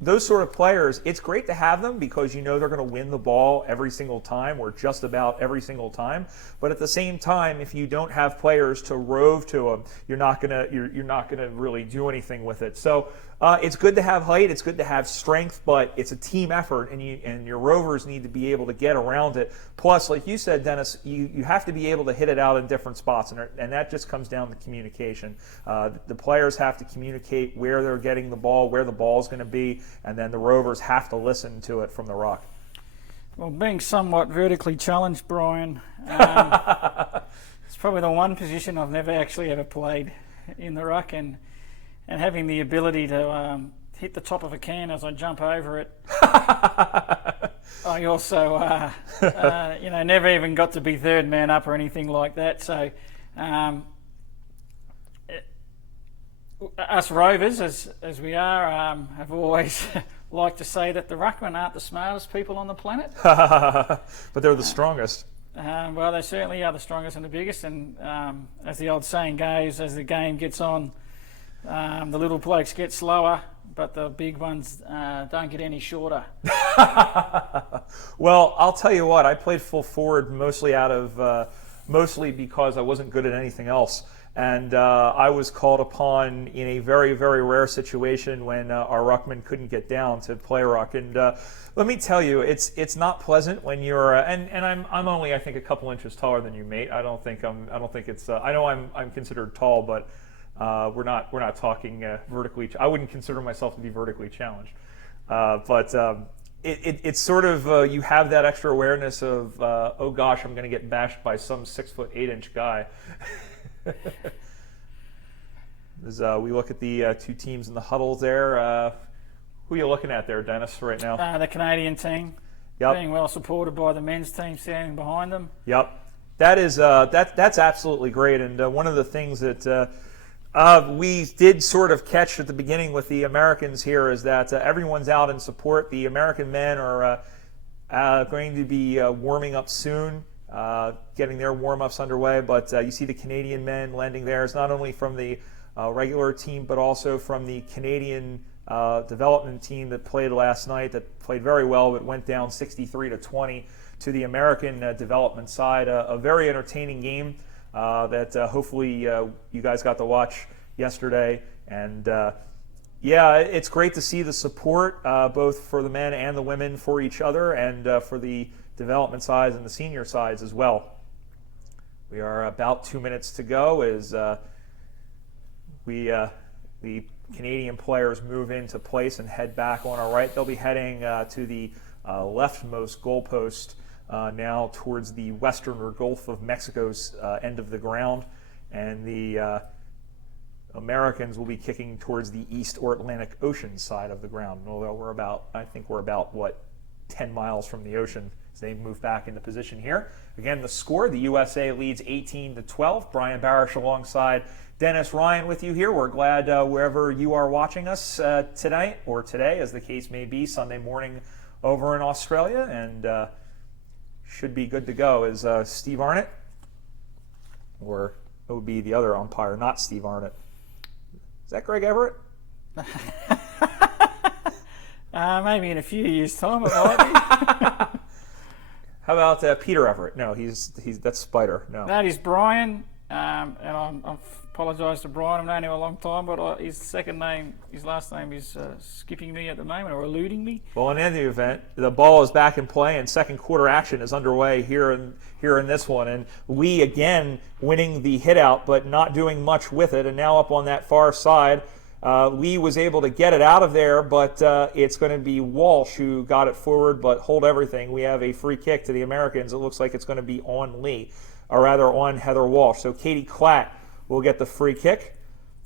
those sort of players, it's great to have them because you know they're going to win the ball every single time, or just about every single time. But at the same time, if you don't have players to rove to them, you're not gonna really do anything with it. So it's good to have height, it's good to have strength, but it's a team effort, and your Rovers need to be able to get around it. Plus, like you said, Dennis, you have to be able to hit it out in different spots, and that just comes down to communication. The players have to communicate where they're getting the ball, where the ball's going to be, and then the Rovers have to listen to it from the ruck. Well, being somewhat vertically challenged, Brian, it's probably the one position I've never actually ever played in the ruck, and having the ability to hit the top of a can as I jump over it. I also, never even got to be third man up or anything like that. So, us Rovers, as we are, have always liked to say that the ruckmen aren't the smartest people on the planet. But they're the strongest. Well, they certainly are the strongest and the biggest. And as the old saying goes, as the game gets on, the little blokes get slower, but the big ones don't get any shorter. Well, I'll tell you what, I played full forward mostly because I wasn't good at anything else. And I was called upon in a very, very rare situation when our ruckman couldn't get down to play ruck. And let me tell you, it's not pleasant when you're and I'm only, I think, a couple inches taller than you, mate. I don't think it's I know I'm considered tall, but we're not talking vertically. I wouldn't consider myself to be vertically challenged, but it's sort of you have that extra awareness of oh gosh, I'm going to get bashed by some 6'8" guy. As we look at the two teams in the huddles there, who are you looking at there, Dennis, right now? The Canadian team, being well supported by the men's team standing behind them. Yep, that is that's absolutely great, and one of the things that we did sort of catch at the beginning with the Americans here is that everyone's out in support. The American men are going to be warming up soon, getting their warm-ups underway, but you see the Canadian men lending theirs, not only from the regular team, but also from the Canadian development team that played last night, that played very well, but went down 63-20 to the American development side. A very entertaining game that hopefully you guys got to watch yesterday. And yeah, it's great to see the support, both for the men and the women, for each other, and for the development sides and the senior sides as well. We are about 2 minutes to go as the Canadian players move into place and head back on our right. They'll be heading to the leftmost goalpost now towards the western or Gulf of Mexico's end of the ground. and the Americans will be kicking towards the East or Atlantic Ocean side of the ground. Although I think we're about 10 miles from the ocean as they move back into position here. Again, the score: the USA leads 18-12. Brian Barish alongside Dennis Ryan with you here. We're glad wherever you are watching us tonight or today, as the case may be, Sunday morning over in Australia, and should be good to go. Is Steve Arnott, or it would be the other umpire, not Steve Arnott. Is that Greg Everett? Maybe in a few years' time it might be. How about Peter Everett? No, he's that's Spider. No. That is Brian, and I apologise to Brian. I've known him a long time, but his last name is skipping me at the moment, or eluding me. Well, in any event, the ball is back in play, and second quarter action is underway here in this one. And Lee again winning the hit out, but not doing much with it. And now up on that far side, Lee was able to get it out of there, but it's going to be Walsh who got it forward, but hold everything. We have a free kick to the Americans. It looks like it's going to be on Lee, or rather on Heather Walsh. So Katie Klatt will get the free kick.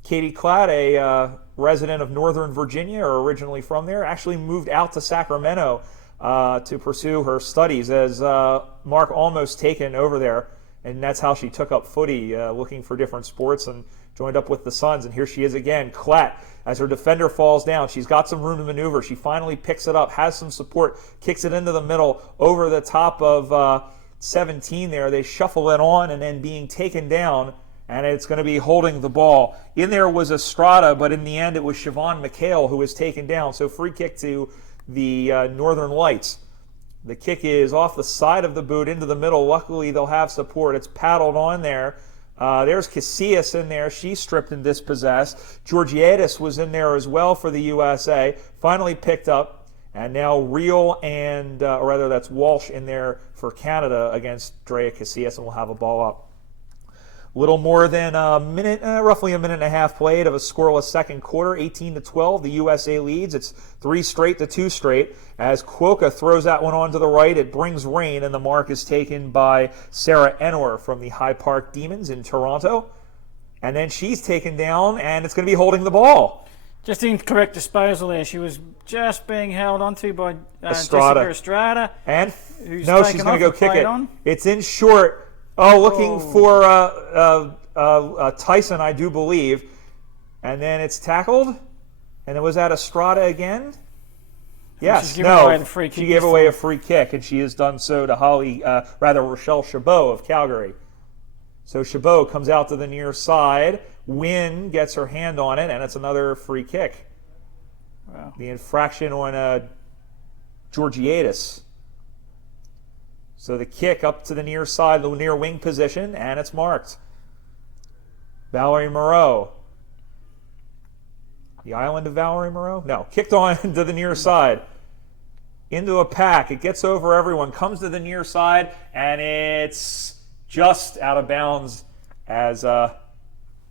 Katie Klatt, a resident of Northern Virginia, or originally from there, actually moved out to Sacramento to pursue her studies, as Mark almost taken over there, and that's how she took up footy, looking for different sports, and joined up with the Suns. And here she is again, Klatt, as her defender falls down. She's got some room to maneuver. She finally picks it up, has some support, kicks it into the middle, over the top of 17 there. They shuffle it on, and then being taken down, and it's going to be holding the ball. In there was Estrada, but in the end it was Siobhan McHale who was taken down. So free kick to the Northern Lights. The kick is off the side of the boot into the middle. Luckily they'll have support. It's paddled on there. There's Casillas in there. She's stripped and dispossessed. Georgiadis was in there as well for the USA. Finally picked up. And now Reel and, or rather that's Walsh in there for Canada against Drea Casillas, and we'll have a ball up. Little more than a minute, roughly a minute and a half played of a scoreless second quarter, 18-12. The USA leads. It's 3 straight to 2 straight. As Cuoca throws that one on to the right, it brings rain, and the mark is taken by Sarah Enor from the High Park Demons in Toronto. And then she's taken down, and it's going to be holding the ball. Just incorrect disposal there. She was just being held onto by Estrada. Jessica Estrada. And who's no, taken she's going to off go and kick it. played on. It's in short. Looking for Tyson, I do believe. And then it's tackled. And it was at Estrada again. Yes, she gave away a free kick, and she has done so to Rochelle Chabot of Calgary. So Chabot comes out to the near side. Wynn gets her hand on it, and it's another free kick. Wow. The infraction on Georgiadis. So the kick up to the near side, the near wing position, and it's marked. Valerie Moreau. The island of Valerie Moreau? No, kicked on to the near side. Into a pack. It gets over everyone, comes to the near side, and it's just out of bounds as the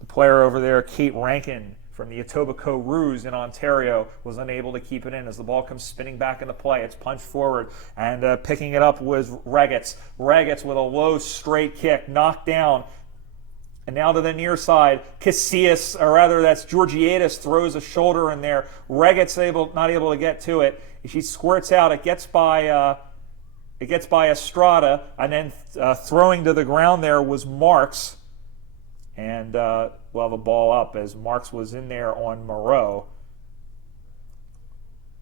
player over there, Kate Rankin from the Etobicoke Roos in Ontario, was unable to keep it in as the ball comes spinning back into play. It's punched forward, and picking it up was Reggetz. Reggetz with a low straight kick, knocked down. And now to the near side, Casillas, or rather that's Georgiadis, throws a shoulder in there. Reggetz not able to get to it. She squirts out. It gets by Estrada, and then throwing to the ground there was Marks. And we'll have a ball up as Marks was in there on Moreau.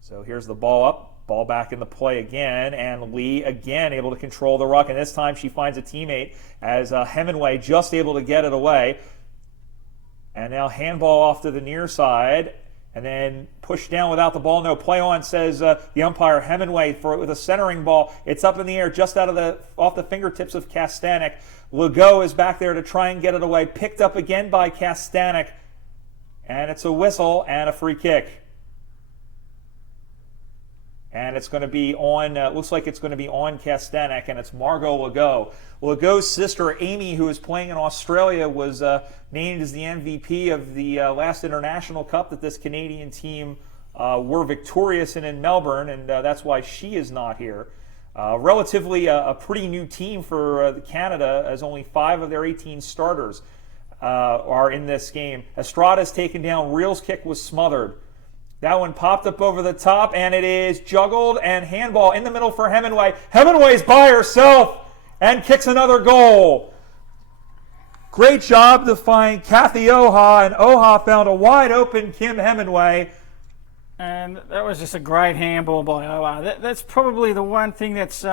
So here's the ball up. Ball back in the play again, and Lee again able to control the ruck, and this time she finds a teammate as Hemingway just able to get it away. And now handball off to the near side, and then pushed down without the ball. No play on, says the umpire. Hemingway with a centering ball. It's up in the air just off the fingertips of Kastanek. Legault is back there to try and get it away. Picked up again by Kastanek, and it's a whistle and a free kick. And it's going to be on, looks like it's going to be on Kastanek, and it's Margot Legault. Legault's sister, Amy, who is playing in Australia, was named as the MVP of the last International Cup that this Canadian team were victorious in Melbourne, and that's why she is not here. Relatively a pretty new team for Canada, as only 5 of their 18 starters are in this game. Estrada's taken down. Real's kick was smothered. That one popped up over the top, and it is juggled and handball in the middle for Hemingway. Hemingway's by herself and kicks another goal. Great job to find Kathy Oha, and Oha found a wide open Kim Hemingway. And that was just a great handball by Oha. That's probably the one thing that's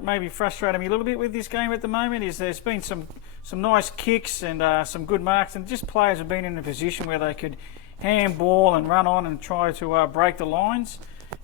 maybe frustrating me a little bit with this game at the moment, is there's been some nice kicks and some good marks, and just players have been in a position where they could handball and run on and try to break the lines,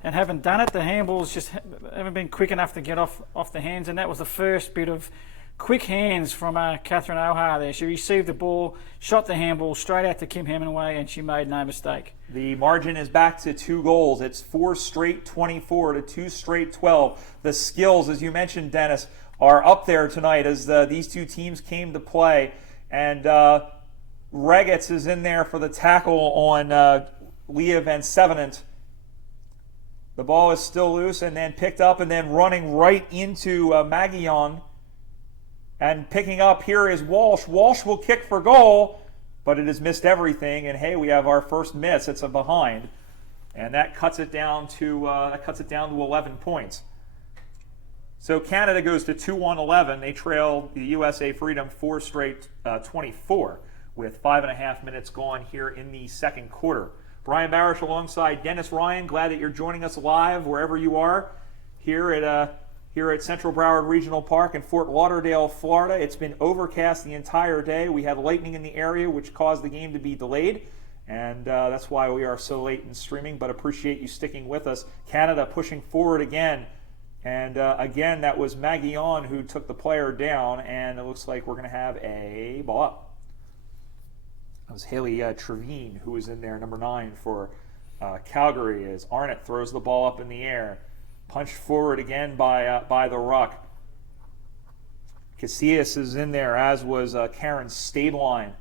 and haven't done it. The handballs just haven't been quick enough to get off the hands, and that was the first bit of quick hands from Catherine Oha there. She received the ball, shot the handball straight out to Kim Hemingway, and she made no mistake. The margin is back to 2 goals. It's 4 straight 24 to 2 straight 12. The skills, as you mentioned, Dennis, are up there tonight as these two teams came to play. And Regitz is in there for the tackle on Leah Van Sevenant. The ball is still loose and then picked up and then running right into Magillon. And picking up here is Walsh. Walsh will kick for goal, but it has missed everything. And hey, we have our first miss. It's a behind, and that cuts it down to 11 points. So Canada goes to 2-1-11. They trail the USA Freedom 4 straight 24 with 5.5 minutes gone here in the second quarter. Brian Barish alongside Dennis Ryan. Glad that you're joining us live wherever you are here at Central Broward Regional Park in Fort Lauderdale, Florida. It's been overcast the entire day. We had lightning in the area, which caused the game to be delayed, and that's why we are so late in streaming, but appreciate you sticking with us. Canada pushing forward again, and again, that was Magillon who took the player down, and it looks like we're going to have a ball up. That was Haley Trevine, who was in there, number 9 for Calgary, as Arnott throws the ball up in the air. Punched forward again by the ruck. Casillas is in there, as was Karen Stabline.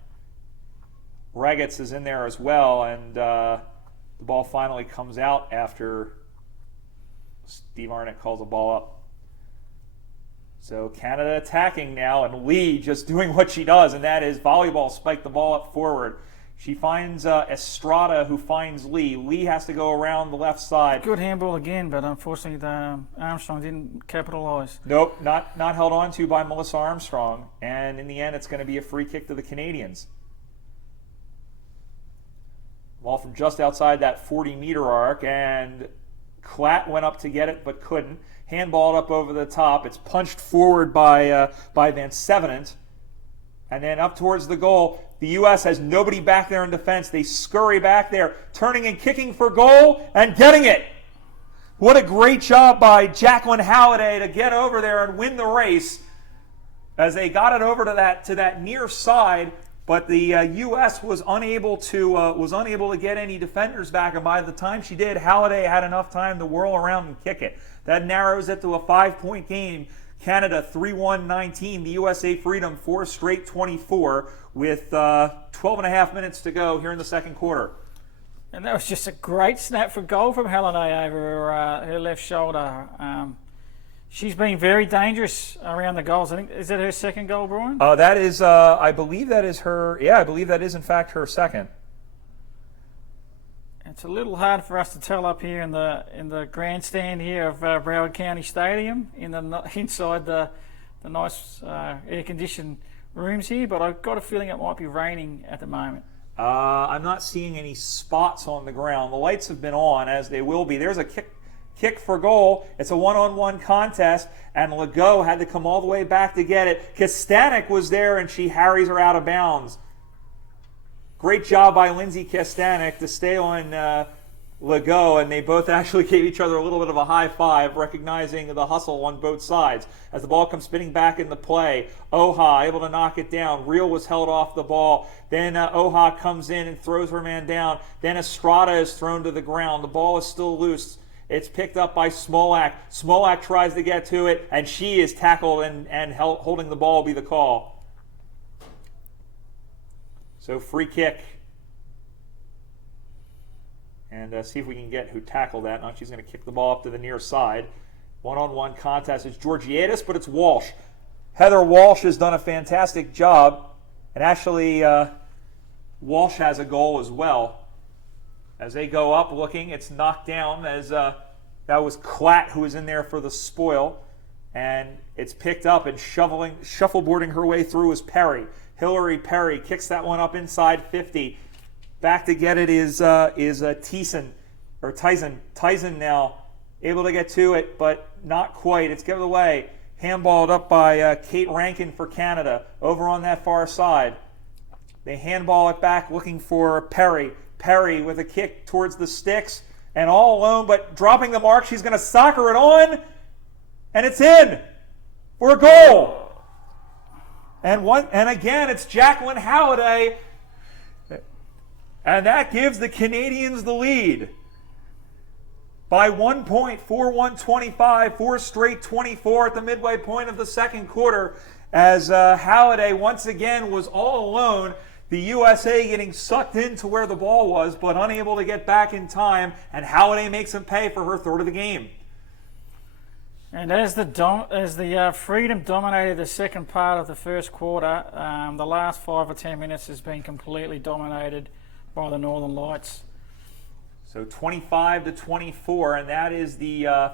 Regitz is in there as well, and the ball finally comes out after Steve Arnott calls the ball up. So Canada attacking now, and Lee just doing what she does, and that is volleyball, spike the ball up forward. She finds Estrada, who finds Lee. Lee has to go around the left side. Good handball again, but unfortunately Armstrong didn't capitalise. Nope, not held on to by Melissa Armstrong. And in the end, it's going to be a free kick to the Canadians. Ball from just outside that 40-meter arc, and Klatt went up to get it but couldn't. Handballed up over the top. It's punched forward by Van Sevenant. And then up towards the goal. The U.S. has nobody back there in defense. They scurry back there, turning and kicking for goal and getting it. What a great job by Jacqueline Halliday to get over there and win the race, as they got it over to that near side. But the U.S. was unable to get any defenders back, and by the time she did, Halliday had enough time to whirl around and kick it. That narrows it to a 5-point game. Canada 3-1-19, the USA Freedom 4 straight 24 with 12.5 minutes to go here in the second quarter. And that was just a great snap for goal from Halliday over her left shoulder. She's been very dangerous around the goals. I think, is that her second goal, Brian? That is, I believe that is her. Yeah, I believe that is in fact her second. It's a little hard for us to tell up here in the grandstand here of Broward County Stadium, inside the nice air-conditioned rooms here, but I've got a feeling it might be raining at the moment. I'm not seeing any spots on the ground. The lights have been on, as they will be. There's a kick for goal. It's a one-on-one contest, and Legault had to come all the way back to get it. Kastanek was there, and she harries her out of bounds. Great job by Lindsay Kastanek to stay on Legault, and they both actually gave each other a little bit of a high five, recognizing the hustle on both sides. As the ball comes spinning back into play, Oha able to knock it down. Real was held off the ball. Then Oha comes in and throws her man down. Then Estrada is thrown to the ground. The ball is still loose. It's picked up by Smolak. Smolak tries to get to it, and she is tackled, and holding the ball will be the call. So free kick. And see if we can get who tackled that. Now she's going to kick the ball up to the near side. One-on-one contest. It's Georgiadis, but it's Walsh. Heather Walsh has done a fantastic job. And actually, Walsh has a goal as well. As they go up looking, it's knocked down as that was Klatt who was in there for the spoil. And it's picked up and shuffleboarding her way through is Perry. Hillary Perry kicks that one up inside 50. Back to get it is Tyson. Tyson now able to get to it, but not quite. It's given away. Handballed up by Kate Rankin for Canada over on that far side. They handball it back looking for Perry. Perry with a kick towards the sticks and all alone, but dropping the mark. She's going to soccer it on, and it's in for a goal. And again, it's Jacqueline Halliday, and that gives the Canadians the lead by 1 point, 4-1-25, 4 straight 24 at the midway point of the second quarter, as Halliday once again was all alone. The USA getting sucked into where the ball was, but unable to get back in time, and Halliday makes them pay for her third of the game. And as the Freedom dominated the second part of the first quarter, the last 5 or 10 minutes has been completely dominated by the Northern Lights. So 25-24, and that is the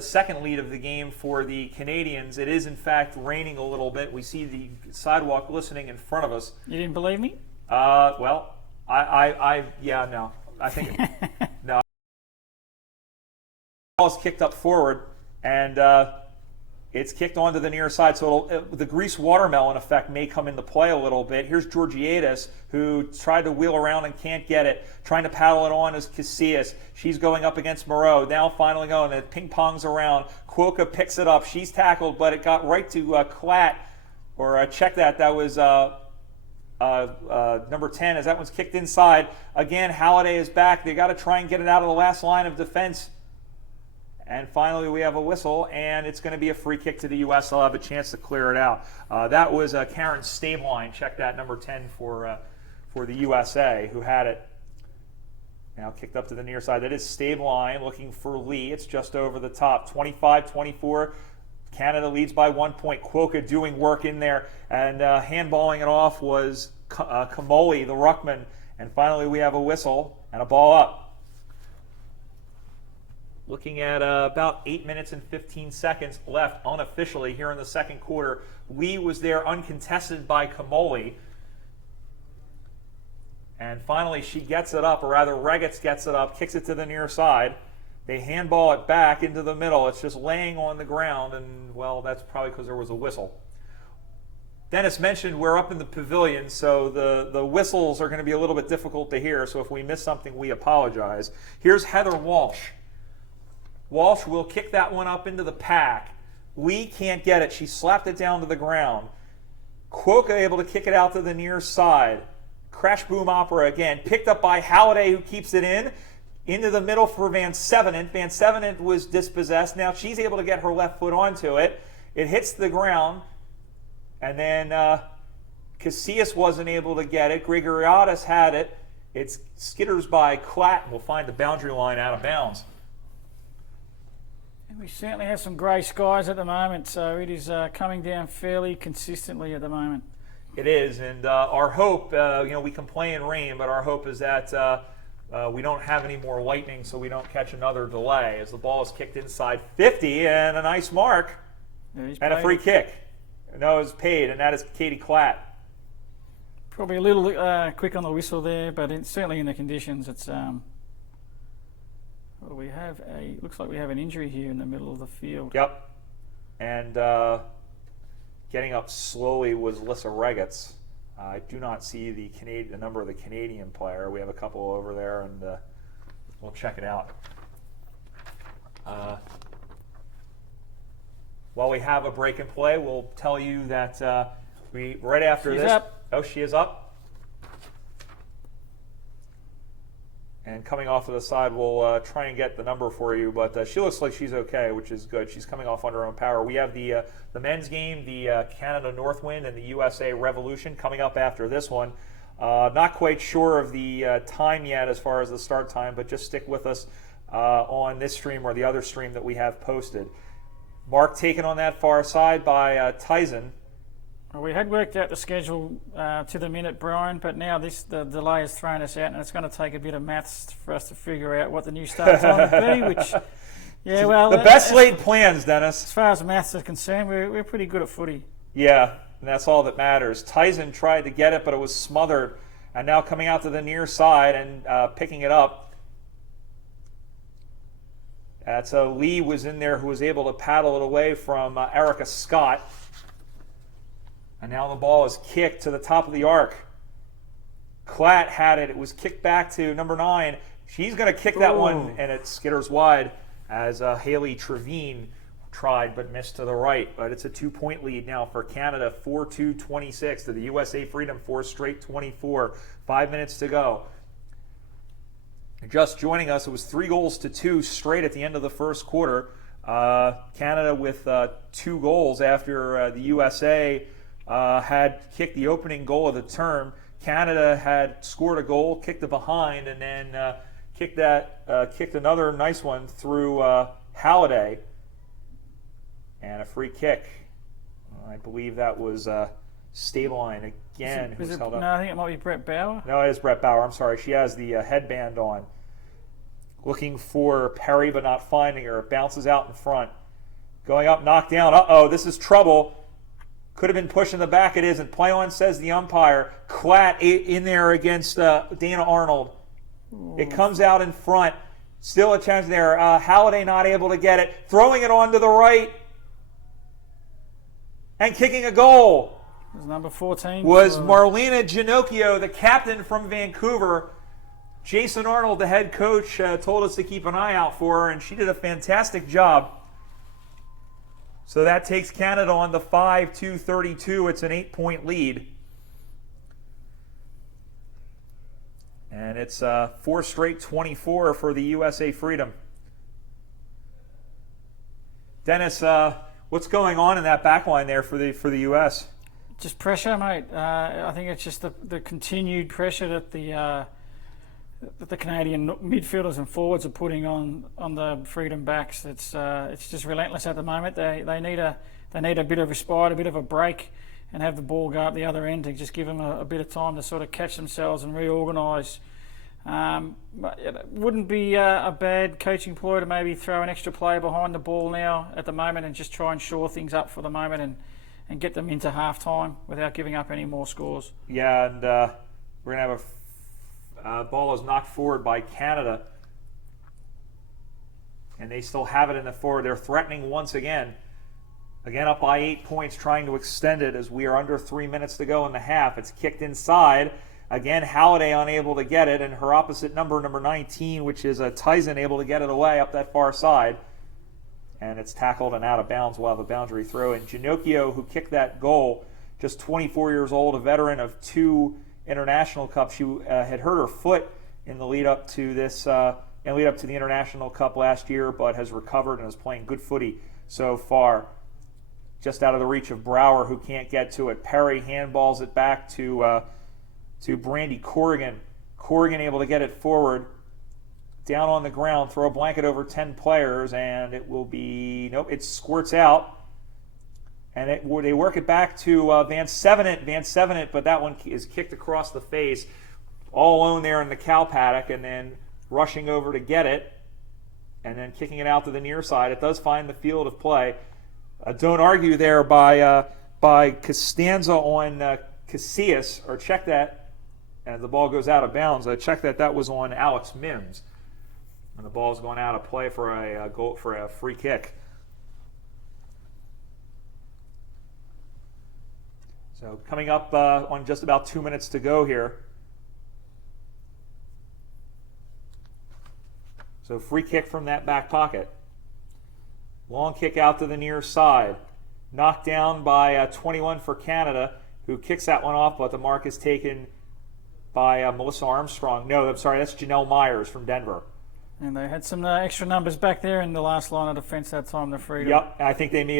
second lead of the game for the Canadians. It is in fact raining a little bit. We see the sidewalk glistening in front of us. You didn't believe me? Well, I think no. Ball is kicked up forward, and it's kicked onto the near side, so the grease watermelon effect may come into play a little bit. Here's Georgiadis, who tried to wheel around and can't get it. Trying to paddle it on is Casillas. She's going up against Moreau. Now finally going, and it ping-pongs around. Quokka picks it up. She's tackled, but it got right to Klatt, or check that. That was number 10, as that one's kicked inside. Again, Halliday is back. They got to try and get it out of the last line of defense. And finally, we have a whistle, and it's going to be a free kick to the U.S. They'll have a chance to clear it out. That was Karen Stabline. Check that, number 10 for the USA, who had it. Now kicked up to the near side. That is Stabline looking for Lee. It's just over the top. 25-24. Canada leads by 1 point. Quokka doing work in there, and handballing it off was Kamoli, the ruckman. And finally, we have a whistle and a ball up. Looking at about 8 minutes and 15 seconds left unofficially here in the second quarter. Lee was there uncontested by Kamoli. And finally she gets it up, or rather Regetz gets it up, kicks it to the near side. They handball it back into the middle. It's just laying on the ground, and well, that's probably because there was a whistle. Dennis mentioned we're up in the pavilion, so the whistles are going to be a little bit difficult to hear, so if we miss something, we apologize. Here's Heather Walsh. Walsh will kick that one up into the pack. Lee can't get it. She slapped it down to the ground. Quokka able to kick it out to the near side. Crash Boom Opera again. Picked up by Halliday, who keeps it in. Into the middle for Van Sevenant. Van Sevenant was dispossessed. Now she's able to get her left foot onto it. It hits the ground. And then Casillas wasn't able to get it. Grigoriadis had it. It skitters by Klatt. We'll find the boundary line out of bounds. We certainly have some grey skies at the moment, so it is coming down fairly consistently at the moment. It is, and our hope, we can play in rain, but our hope is that we don't have any more lightning, so we don't catch another delay as the ball is kicked inside 50, and a nice mark, and a free kick. No, it's paid, and that is Katie Klatt. Probably a little quick on the whistle there, but certainly in the conditions, it's... Well, looks like we have an injury here in the middle of the field. Yep. And getting up slowly was Lissa Regetz. I do not see the number of the Canadian player. We have a couple over there, and we'll check it out. While we have a break in play, we'll tell you that right after She's this. Up. Oh, she is up. And coming off to the side, we'll try and get the number for you, but she looks like she's okay, which is good. She's coming off under her own power. We have the men's game, the Canada Northwind and the USA Revolution coming up after this one. Not quite sure of the time yet as far as the start time, but just stick with us on this stream or the other stream that we have posted. Mark taken on that far side by Tyson. Well, we had worked out the schedule to the minute, Brian, but now the delay has thrown us out, and it's going to take a bit of maths for us to figure out what the new start time would be. Which, yeah, well, The best laid plans, Dennis. as far as maths are concerned, we're pretty good at footy. Yeah, and that's all that matters. Tyson tried to get it, but it was smothered. And now coming out to the near side and picking it up. That's Lee was in there who was able to paddle it away from Erica Scott. And now the ball is kicked to the top of the arc. Klatt had it. It was kicked back to number 9. She's going to kick that one, and it skitters wide as Haley Trevine tried but missed to the right. But it's a 2-point lead now for Canada, 4-2-26 to the USA Freedom, 4 straight 24. 5 minutes to go. Just joining us, it was 3-2 straight at the end of the first quarter. Canada with 2 goals after the USA had kicked the opening goal of the term. Canada had scored a goal, kicked it behind, and then kicked another nice one through Halliday. And a free kick. I believe that was Stabline again. Is who's it, held up. no, I think it might be Brett Bauer. No, it is Brett Bauer. I'm sorry. She has the headband on. Looking for Perry, but not finding her. It bounces out in front. Going up, knocked down. Uh-oh, this is trouble. Could have been pushed in the back. It isn't. Play on, says the umpire. Klatt in there against Dana Arnold. It comes out in front. Still a chance there. Halliday not able to get it. Throwing it on to the right. And kicking a goal It was number 14. was for- Marlena Ginocchio, the captain from Vancouver. Jason Arnold, the head coach, told us to keep an eye out for her, and she did a fantastic job. So that takes Canada on the 5-2-32. It's an 8-point lead. And it's 4 straight 24 for the USA Freedom. Dennis, what's going on in that back line there for the U.S.? Just pressure, mate. I think it's just the continued pressure that the Canadian midfielders and forwards are putting on the Freedom backs. It's just relentless at the moment. They need a bit of respite, a bit of a break, and have the ball go up the other end to just give them a bit of time to sort of catch themselves and reorganise. But it wouldn't be a bad coaching ploy to maybe throw an extra player behind the ball now at the moment and just try and shore things up for the moment and get them into half-time without giving up any more scores. Yeah, and we're going to have a ball is knocked forward by Canada. And they still have it in the forward. They're threatening once again. Again up by 8 points, trying to extend it as we are under 3 minutes to go in the half. It's kicked inside. Again, Halliday unable to get it, and her opposite number 19, which is Tyson, able to get it away up that far side. And it's tackled and out of bounds. We'll have a boundary throw. And Ginocchio, who kicked that goal, just 24 years old, a veteran of 2 international cups. She had hurt her foot in the lead up to this, and lead up to the International Cup last year, but has recovered and is playing good footy so far. Just out of the reach of Brower, who can't get to it. Perry handballs it back to Brandy Corrigan. Corrigan able to get it forward. Down on the ground, throw a blanket over 10 players, and it will be, nope, it squirts out. And they work it back to Van Sevenant, but that one is kicked across the face. All alone there in the cow paddock, and then rushing over to get it, and then kicking it out to the near side. It does find the field of play. Don't argue there by Costanza on Casillas, or check that, and the ball goes out of bounds. Check that was on Alex Mims, and the ball's going out of play for a goal, for a free kick. So coming up on just about 2 minutes to go here. So free kick from that back pocket. Long kick out to the near side. Knocked down by 21 for Canada, who kicks that one off, but the mark is taken by Melissa Armstrong. No, I'm sorry, that's Janelle Myers from Denver. And they had some extra numbers back there in the last line of defence that time, the Freedom. Yep, I think they may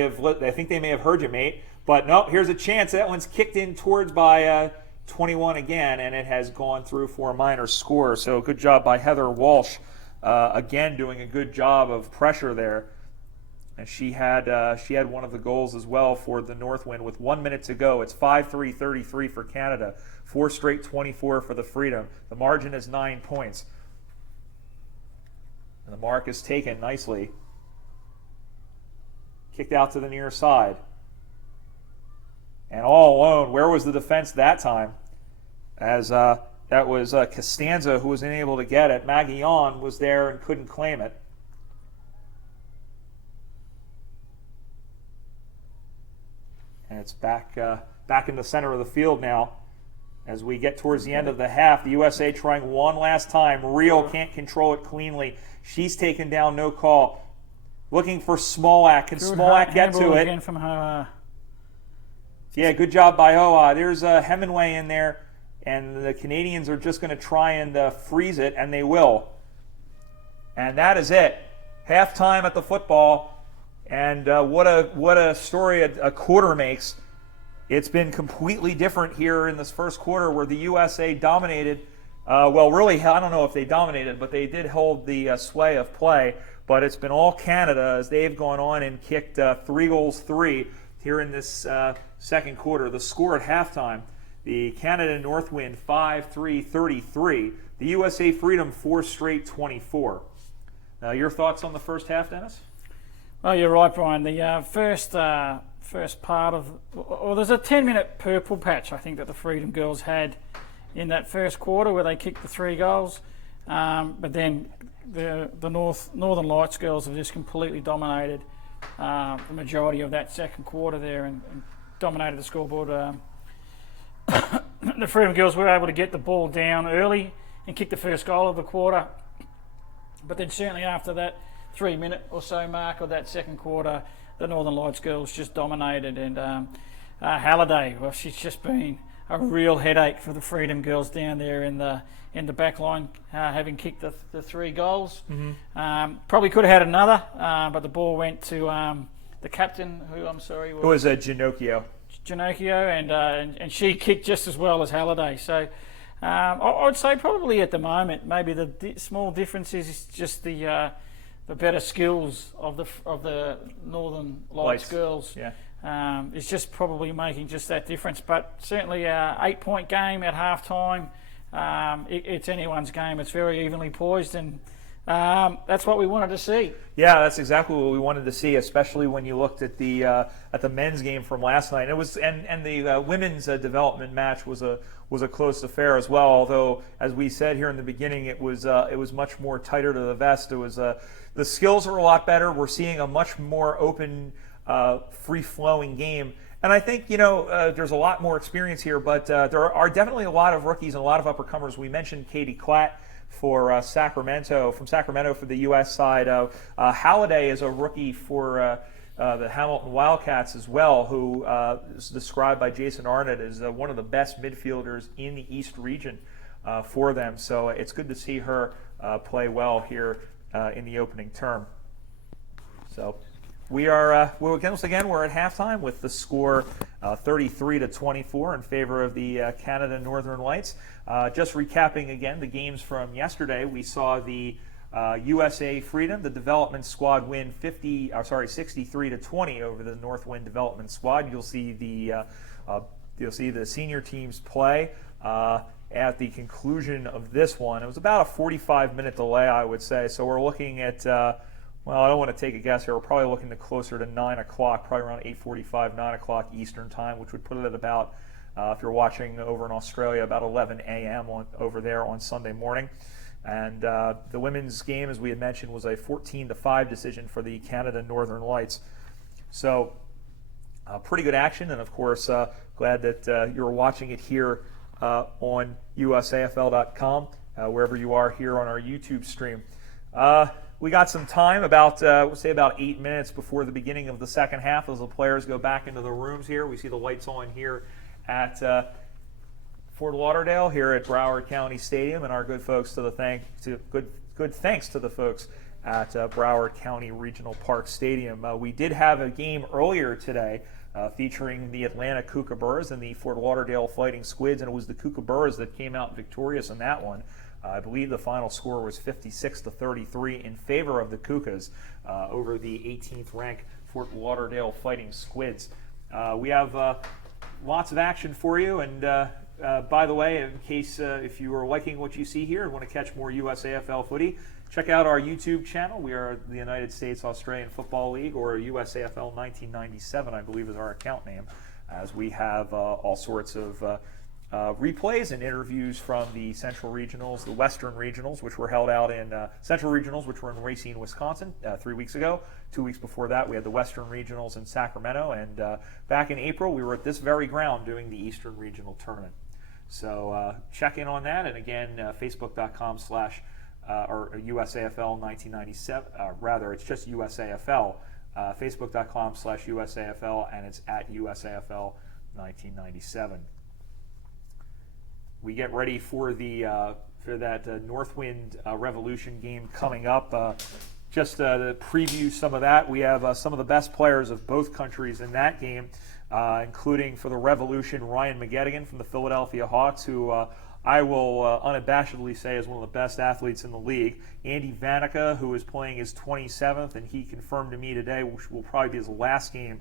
have heard you, mate. But no, here's a chance. That one's kicked in towards by 21 again, and it has gone through for a minor score. So good job by Heather Walsh, again doing a good job of pressure there. and she had one of the goals as well for the Northwind with 1 minute to go. It's 5-3-33 for Canada, 4 straight 24 for the Freedom. The margin is 9 points. And the mark is taken nicely. Kicked out to the near side. And all alone, where was the defense that time? As that was Costanza who was unable to get it. Maguillon was there and couldn't claim it. And it's back in the center of the field now. As we get towards the end of the half, the USA trying one last time. Real can't control it cleanly. She's taken down, no call. Looking for Smolak. Can Smolak get to it? Again from her, Yeah, good job by Hoa. There's Hemingway in there, and the Canadians are just going to try and freeze it, and they will. And that is it. Halftime at the football, and what a story a quarter makes. It's been completely different here in this first quarter where the USA dominated. Well, really, I don't know if they dominated, but they did hold the sway of play. But it's been all Canada as they've gone on and kicked 3-3 here in this second quarter. The score at halftime, the Canada Northwind 5-3-33. The USA Freedom 4 straight 24. Now, your thoughts on the first half, Dennis? Well, you're right, Brian. The first part of, well, there's a 10-minute purple patch I think that the Freedom girls had in that first quarter where they kicked the 3 goals, but then the Northern Lights girls have just completely dominated the majority of that second quarter there and dominated the scoreboard. The Freedom girls were able to get the ball down early and kick the first goal of the quarter, but then certainly after that 3-minute or so mark of that second quarter, the Northern Lights girls just dominated. And Halliday, well, she's just been a real headache for the Freedom girls down there in the back line, having kicked the 3 goals. Mm-hmm. Probably could have had another, but the ball went to the captain, who I'm sorry was Ginocchio. And she kicked just as well as Halliday. So I would say probably at the moment, maybe the small difference is just the better skills of the Northern Lights girls. Yeah. It's just probably making just that difference. But certainly a 8-point game at halftime. It's anyone's game. It's very evenly poised, and that's what we wanted to see. Yeah, that's exactly what we wanted to see, especially when you looked at the men's game from last night. It was and the women's development match was a close affair as well. Although, as we said here in the beginning, it was much more tighter to the vest. It was the skills are a lot better. We're seeing a much more open, free-flowing game. And I think, there's a lot more experience here, but there are definitely a lot of rookies and a lot of uppercomers. We mentioned Katie Klatt for Sacramento for the U.S. side. Halliday is a rookie for the Hamilton Wildcats as well, who is described by Jason Arnott as one of the best midfielders in the East region for them. So it's good to see her play well here in the opening term. So we're at halftime with the score 33-24 in favor of the Canada Northern Lights. Just recapping again the games from yesterday, we saw the USA Freedom, the development squad, win 63-20 over the Northwind development squad. You'll see the senior teams play at the conclusion of this one. It was about a 45-minute delay, I would say. So we're looking at well, I don't want to take a guess here. We're probably looking at closer to 9 o'clock, probably around 8:45, 9 o'clock Eastern time, which would put it at about, if you're watching over in Australia, about 11 a.m. over there on Sunday morning. And the women's game, as we had mentioned, was a 14-5 decision for the Canada Northern Lights. So pretty good action, and of course, glad that you're watching it here on USAFL.com, wherever you are here on our YouTube stream. We got some time, about 8 minutes before the beginning of the second half, as the players go back into the rooms here. We see the lights on here at Fort Lauderdale, here at Broward County Stadium, and our good thanks to the folks at Broward County Regional Park Stadium. We did have a game earlier today featuring the Atlanta Kookaburras and the Fort Lauderdale Fighting Squids, and it was the Kookaburras that came out victorious in that one. I believe the final score was 56-33 in favor of the Kukas over the 18th ranked Fort Lauderdale Fighting Squids. We have lots of action for you, and by the way, in case if you are liking what you see here and want to catch more USAFL footy, check out our YouTube channel. We are the United States Australian Football League, or USAFL 1997, I believe is our account name, as we have all sorts of replays and interviews from the Central Regionals, the Western Regionals, which were held out in Central Regionals, which were in Racine, Wisconsin 3 weeks ago. 2 weeks before that, we had the Western Regionals in Sacramento, and back in April, we were at this very ground doing the Eastern Regional Tournament. So check in on that, and again, facebook.com/ or USAFL 1997, rather, it's just USAFL, facebook.com/USAFL, and it's at USAFL 1997. We get ready for that Northwind Revolution game coming up. Just to preview some of that, we have some of the best players of both countries in that game, including for the Revolution, Ryan McGettigan from the Philadelphia Hawks, who I will unabashedly say is one of the best athletes in the league. Andy Vanica, who is playing his 27th, and he confirmed to me today, which will probably be his last game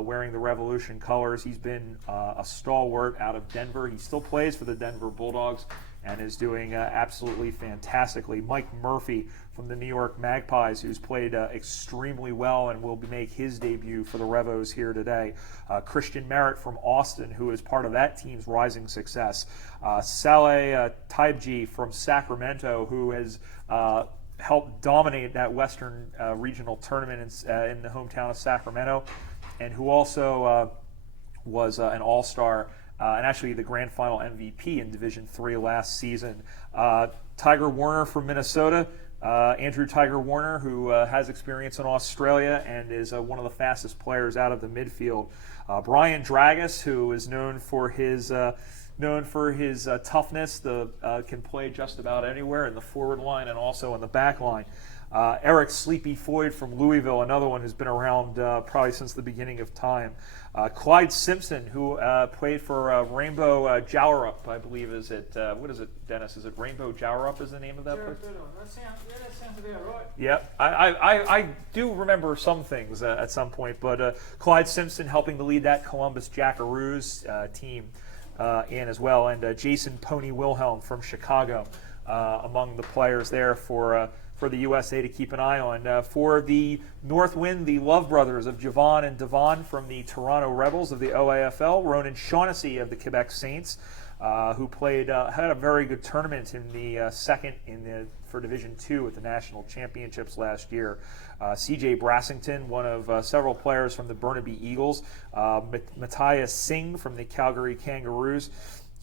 wearing the Revolution colors. He's been a stalwart out of Denver. He still plays for the Denver Bulldogs and is doing absolutely fantastically. Mike Murphy from the New York Magpies, who's played extremely well and will make his debut for the Revos here today. Christian Merritt from Austin, who is part of that team's rising success. Saleh Taibji from Sacramento, who has helped dominate that Western Regional Tournament in the hometown of Sacramento, and who also was an all-star and actually the grand final MVP in Division III last season. Tiger Warner from Minnesota, Andrew Tiger Warner, who has experience in Australia and is one of the fastest players out of the midfield. Brian Dragus, who is known for his toughness, can play just about anywhere in the forward line and also in the back line. Eric Sleepy Floyd from Louisville, another one who's been around probably since the beginning of time. Clyde Simpson, who played for Rainbow Jowlerup, I believe is it. What is it, Dennis? Is it Rainbow Jowlerup is the name of that place? That sounds about right. Yep. I do remember some things at some point, but Clyde Simpson helping to lead that Columbus Jackaroos team in as well, and Jason Pony Wilhelm from Chicago among the players there for the USA to keep an eye on. For the Northwind, the Love Brothers of Javon and Devon from the Toronto Rebels of the OAFL, Ronan Shaughnessy of the Quebec Saints, who had a very good tournament in the second for Division II at the National Championships last year. CJ Brassington, one of several players from the Burnaby Eagles, Matthias Singh from the Calgary Kangaroos,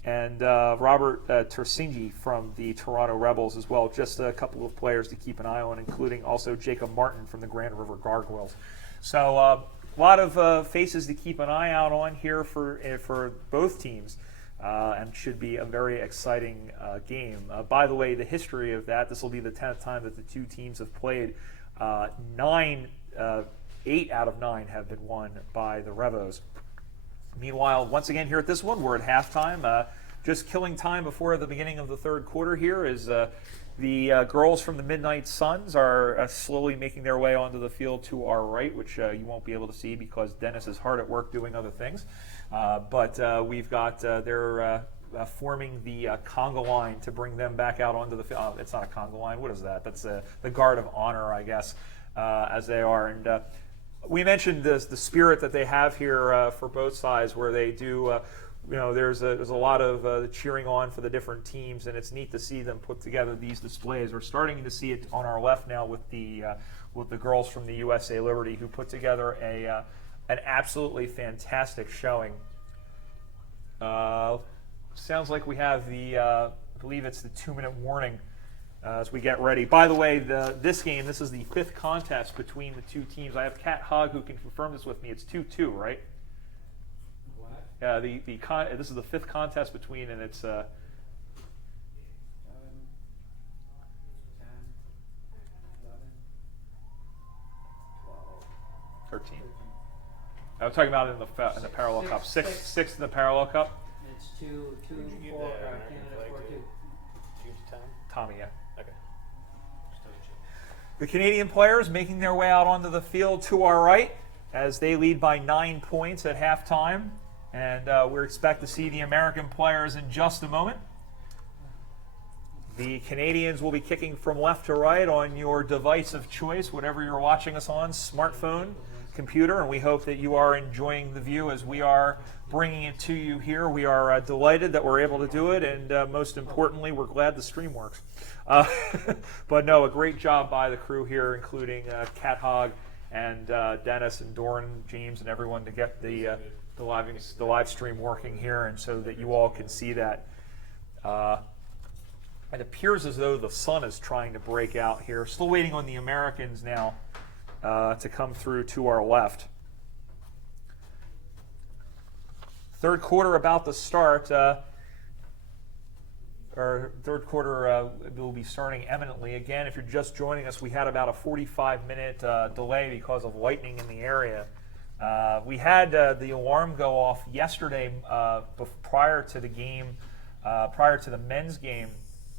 and Robert Tersingi from the Toronto Rebels as well. Just a couple of players to keep an eye on, including also Jacob Martin from the Grand River Gargoyles. So a lot of faces to keep an eye out on here for both teams, and should be a very exciting game. By the way, the history of that, this will be the 10th time that the two teams have played. 8 out of 9 have been won by the Revos. Meanwhile, once again here at this one, we're at halftime. Just killing time before the beginning of the third quarter here is the girls from the Midnight Suns are slowly making their way onto the field to our right, which you won't be able to see because Dennis is hard at work doing other things. But we've got they're forming the conga line to bring them back out onto the field. It's not a conga line. What is that? That's the guard of honor, I guess, as they are. And we mentioned the spirit that they have here for both sides, where they do, there's a lot of cheering on for the different teams, and it's neat to see them put together these displays. We're starting to see it on our left now with the girls from the USA Liberty, who put together an absolutely fantastic showing. Sounds like we have I believe it's the 2-minute warning as we get ready. By the way, this is the 5th contest between the two teams. I have Kat Hogg who can confirm this with me. It's 2-2, right? What? This is the 5th contest between, and it's 10, 11, 12, 13. I'm talking about in the Parallel Cup. Sixth in the Parallel Cup. It's 2-4 Where'd you get Canada that, 4-2. Tommy, yeah. Okay. The Canadian players making their way out onto the field to our right as they lead by 9 points at halftime. And we expect to see the American players in just a moment. The Canadians will be kicking from left to right on your device of choice, whatever you're watching us on, smartphone, computer, and we hope that you are enjoying the view as we are bringing it to you here. We are delighted that we're able to do it, and most importantly, we're glad the stream works. But no, a great job by the crew here, including Cat Hogg and Dennis and Doran, James, and everyone to get the live stream working here, and so that you all can see that. It appears as though the sun is trying to break out here. Still waiting on the Americans now to come through to our left. Third quarter about to start. Our third quarter will be starting imminently. Again, if you're just joining us, we had about a 45-minute delay because of lightning in the area. We had the alarm go off yesterday prior to the game, prior to the men's game,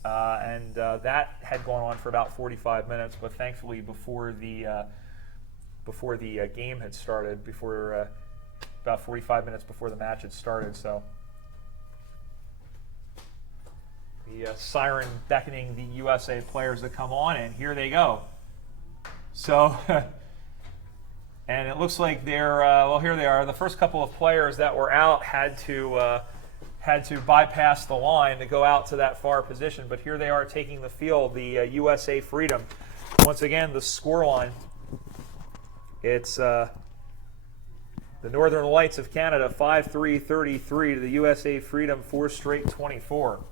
and that had gone on for about 45 minutes. But thankfully, before the game had started, about 45 minutes before the match had started, so. The siren beckoning the USA players to come on, and here they go. So, and it looks like they're, well, here they are. The first couple of players that were out had to bypass the line to go out to that far position, but here they are taking the field, the USA Freedom. Once again, the scoreline. It's the Northern Lights of Canada 5-3-33 to the USA Freedom 4 straight 24.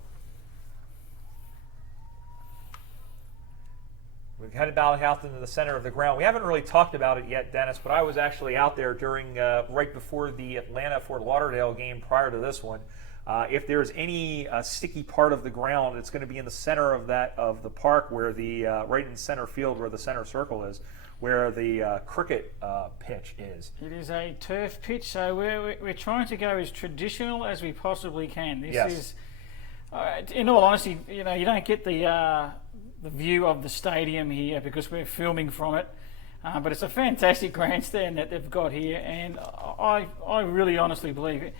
We've headed back out into the center of the ground. We haven't really talked about it yet, Dennis, but I was actually out there during right before the Atlanta-Fort Lauderdale game prior to this one. If there's any sticky part of the ground, it's going to be in the center of the park, where the right in center field, where the center circle is, where the cricket pitch is. It is a turf pitch, so we're trying to go as traditional as we possibly can. This Yes. is, in all honesty, you don't get the view of the stadium here because we're filming from it, but it's a fantastic grandstand that they've got here, and I really honestly believe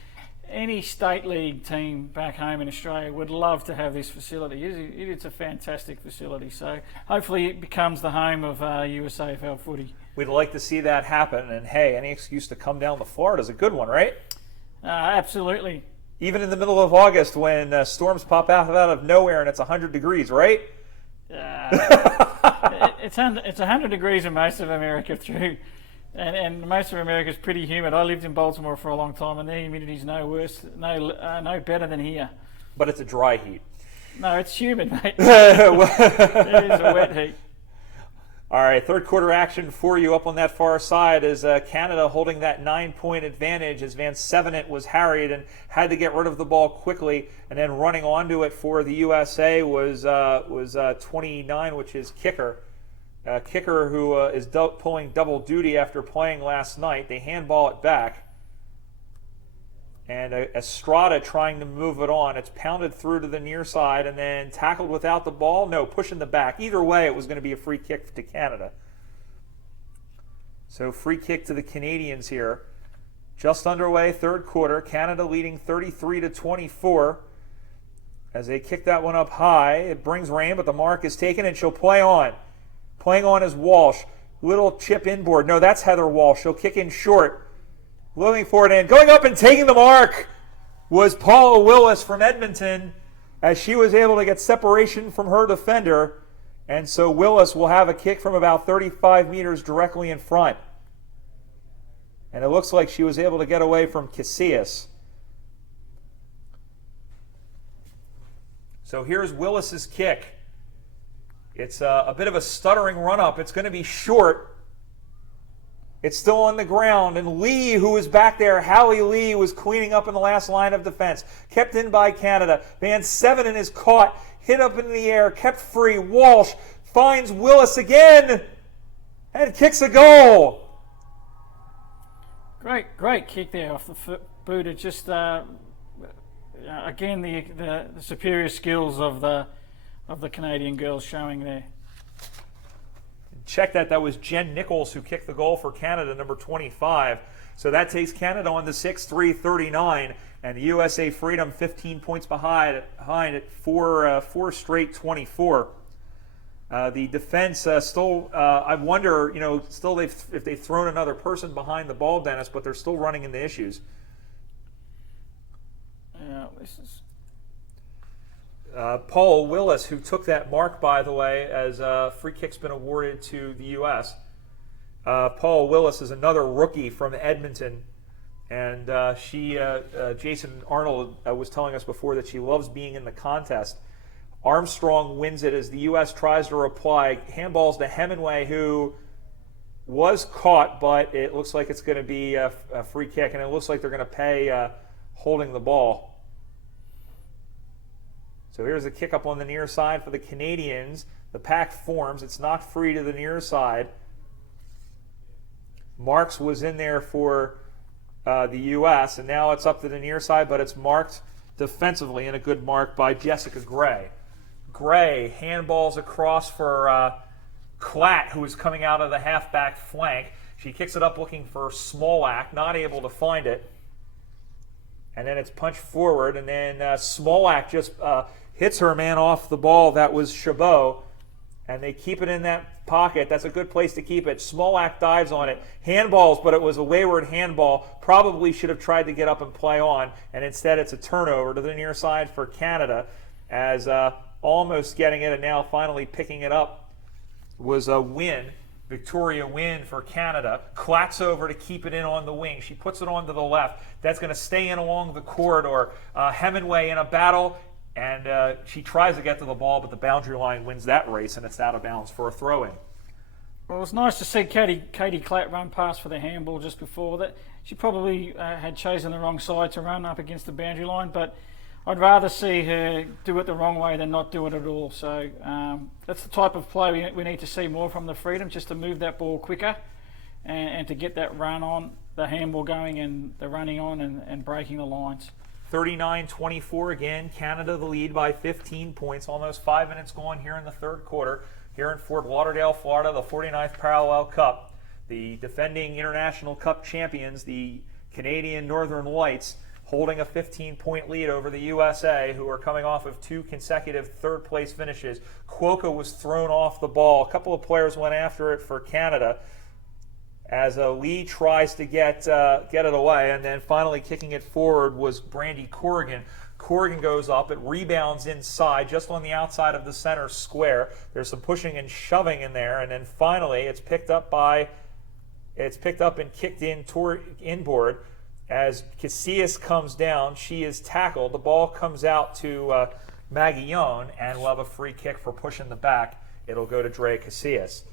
any state league team back home in Australia would love to have this facility. It's a fantastic facility, so hopefully it becomes the home of USAFL footy. We'd like to see that happen, and hey, any excuse to come down to Florida is a good one, right? Absolutely. Even in the middle of August when storms pop out of nowhere and it's 100 degrees, right? It's 100 degrees in most of America through, and most of America is pretty humid. I lived in Baltimore for a long time, and the humidity's no worse, no better than here. But it's a dry heat. No, it's humid, mate. It is a wet heat. All right, third quarter action for you up on that far side is Canada holding that 9-point advantage as Van Sevenant was harried and had to get rid of the ball quickly, and then running onto it for the USA was 29, which is Kicker. Kicker who is pulling double duty after playing last night. They handball it back. And Estrada trying to move it on. It's pounded through to the near side and then tackled without the ball. No, pushing the back. Either way, it was going to be a free kick to Canada. So free kick to the Canadians here. Just underway, third quarter. Canada leading 33-24 as they kick that one up high. It brings rain, but the mark is taken, and she'll play on. Playing on is Walsh. Little chip inboard. No, that's Heather Walsh. She'll kick in short. Looking for it in. Going up and taking the mark was Paula Willis from Edmonton, as she was able to get separation from her defender. And so Willis will have a kick from about 35 meters directly in front. And it looks like she was able to get away from Casillas. So here's Willis's kick. It's a bit of a stuttering run-up. It's going to be short. It's still on the ground, and Lee, who was back there, Hallie Lee, was cleaning up in the last line of defense. Kept in by Canada. Van Sevenant is caught, hit up in the air, kept free. Walsh finds Willis again, and kicks a goal. Great kick there off the boot. It just again the superior skills of the of the Canadian girls showing there. Check that. That was Jen Nichols who kicked the goal for Canada, number 25. So that takes Canada on to 6-3-39, and the USA Freedom 15 points behind at four straight 24. The defense still, I wonder, still if they've thrown another person behind the ball, Dennis, but they're still running into issues. Yeah, this is. Paul Willis, who took that mark, by the way, as free kick's been awarded to the U.S. Paul Willis is another rookie from Edmonton, and Jason Arnold was telling us before that she loves being in the contest. Armstrong wins it as the U.S. tries to reply. Handballs to Hemingway, who was caught, but it looks like it's going to be a free kick, and it looks like they're going to pay holding the ball. So here's a kick up on the near side for the Canadians. The pack forms. It's knocked free to the near side. Marks was in there for the U.S., and now it's up to the near side, but it's marked defensively, and a good mark by Jessica Gray. Gray handballs across for Klatt, who is coming out of the halfback flank. She kicks it up looking for Smolak, not able to find it. And then it's punched forward, and then Smolak just hits her man off the ball. That was Chabot, and they keep it in that pocket. That's a good place to keep it. Smolak dives on it. Handballs, but it was a wayward handball. Probably should have tried to get up and play on, and instead it's a turnover to the near side for Canada, as almost getting it and now finally picking it up was a win. Victoria Wynn for Canada. Klatt's over to keep it in on the wing. She puts it on to the left. That's going to stay in along the corridor. Hemingway in a battle, and she tries to get to the ball, but the boundary line wins that race, and it's out of bounds for a throw-in. Well, it was nice to see Katie Klatt run past for the handball just before that. She probably had chosen the wrong side to run up against the boundary line, but I'd rather see her do it the wrong way than not do it at all. So that's the type of play we need to see more from the Freedom, just to move that ball quicker and to get that run on, the handball going and the running on and breaking the lines. 39-24 again. Canada the lead by 15 points. Almost 5 minutes gone here in the third quarter. Here in Fort Lauderdale, Florida, the 49th Parallel Cup. The defending International Cup champions, the Canadian Northern Lights, holding a 15-point lead over the USA, who are coming off of 2 consecutive third-place finishes. Cuoco was thrown off the ball. A couple of players went after it for Canada as Lee tries to get it away, and then finally kicking it forward was Brandy Corrigan. Corrigan goes up, it rebounds inside, just on the outside of the center square. There's some pushing and shoving in there, and then finally it's picked up and kicked in inboard. As Casillas comes down, she is tackled. The ball comes out to Maggie Yohn, and we'll have a free kick for pushing the back. It'll go to Drea Casillas.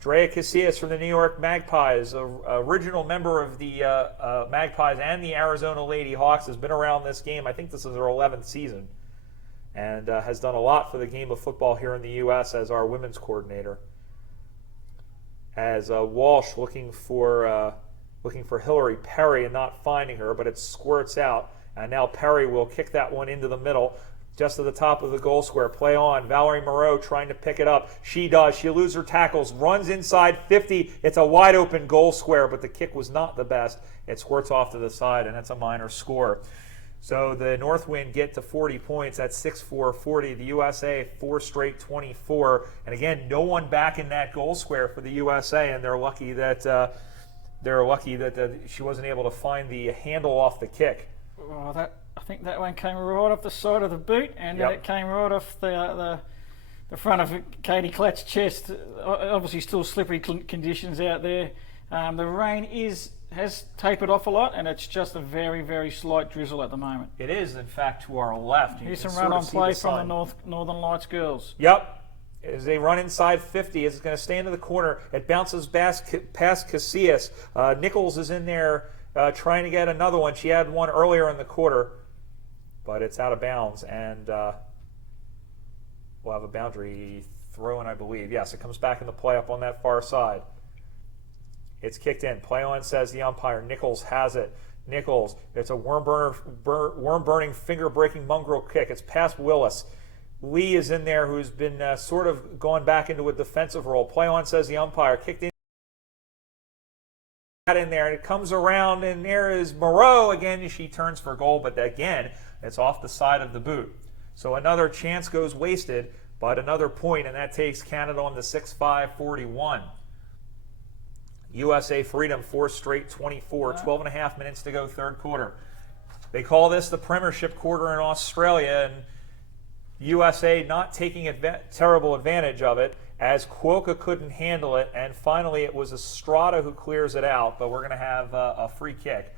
Drea Casillas from the New York Magpies, original member of the Magpies and the Arizona Lady Hawks, has been around this game. I think this is her 11th season, and has done a lot for the game of football here in the U.S. as our women's coordinator. As Walsh looking for Hillary Perry and not finding her, but it squirts out. And now Perry will kick that one into the middle, just to the top of the goal square. Play on. Valerie Moreau trying to pick it up. She does. She loses her tackles, runs inside 50. It's a wide open goal square, but the kick was not the best. It squirts off to the side, and that's a minor score. So the Northwind get to 40 points. That's 6-4-40. The USA 4 straight 24. And again, no one back in that goal square for the USA, and they're lucky that she wasn't able to find the handle off the kick. Well, I think that one came right off the side of the boot, and then it came right off the front of Katie Klatt's chest. Obviously, still slippery conditions out there. The rain has tapered off a lot, and it's just a very, very slight drizzle at the moment. It is, in fact, to our left. Here's some run-on play from the Northern Lights girls. Yep. As they run inside 50, it's going to stay into the corner. It bounces past Casillas. Nichols is in there trying to get another one. She had one earlier in the quarter, but it's out of bounds, and we'll have a boundary throw-in, I believe. Yes, it comes back in the play up on that far side. It's kicked in. Play on, says the umpire. Nichols has it. Nichols, it's a worm-burning, finger-breaking mongrel kick. It's past Willis. Lee is in there, who's been sort of going back into a defensive role. Play on, says the umpire. Kicked in there, and it comes around, and there is Moreau again. She turns for goal, but again, it's off the side of the boot. So another chance goes wasted, but another point, and that takes Canada on the 6-5-41. USA Freedom, 4 straight 24, 12 and a half minutes to go, third quarter. They call this the Premiership quarter in Australia, and USA not taking terrible advantage of it, as Quokka couldn't handle it, and finally it was Estrada who clears it out, but we're going to have a free kick.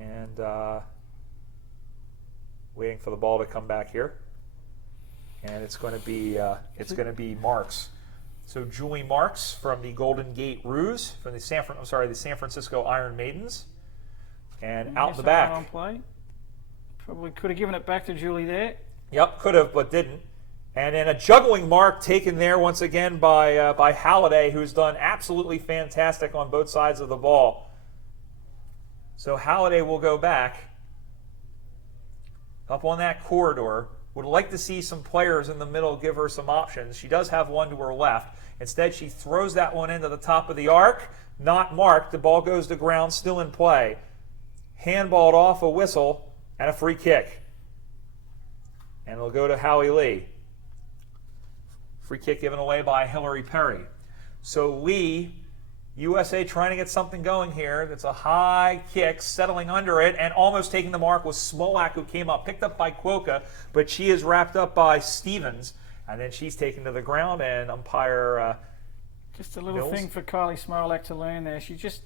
And waiting for the ball to come back here, and it's going to be Marks. So Julie Marks from the Golden Gate Roos, from the San Francisco Iron Maidens, and out the back. On play. Probably could have given it back to Julie there. Yep, could have, but didn't. And then a juggling mark taken there once again by Halliday, who's done absolutely fantastic on both sides of the ball. So Halliday will go back up on that corridor. Would like to see some players in the middle give her some options. She does have one to her left. Instead, she throws that one into the top of the arc. Not marked. The ball goes to ground, still in play. Handballed off, a whistle, and a free kick. And it'll go to Howie Lee. Free kick given away by Hillary Perry. So Lee, USA trying to get something going here. It's a high kick, settling under it, and almost taking the mark was Smolak, who came up, picked up by Quokka, but she is wrapped up by Stevens, and then she's taken to the ground, and umpire just a little Mills. thing for Kylie Smolak to learn there. She just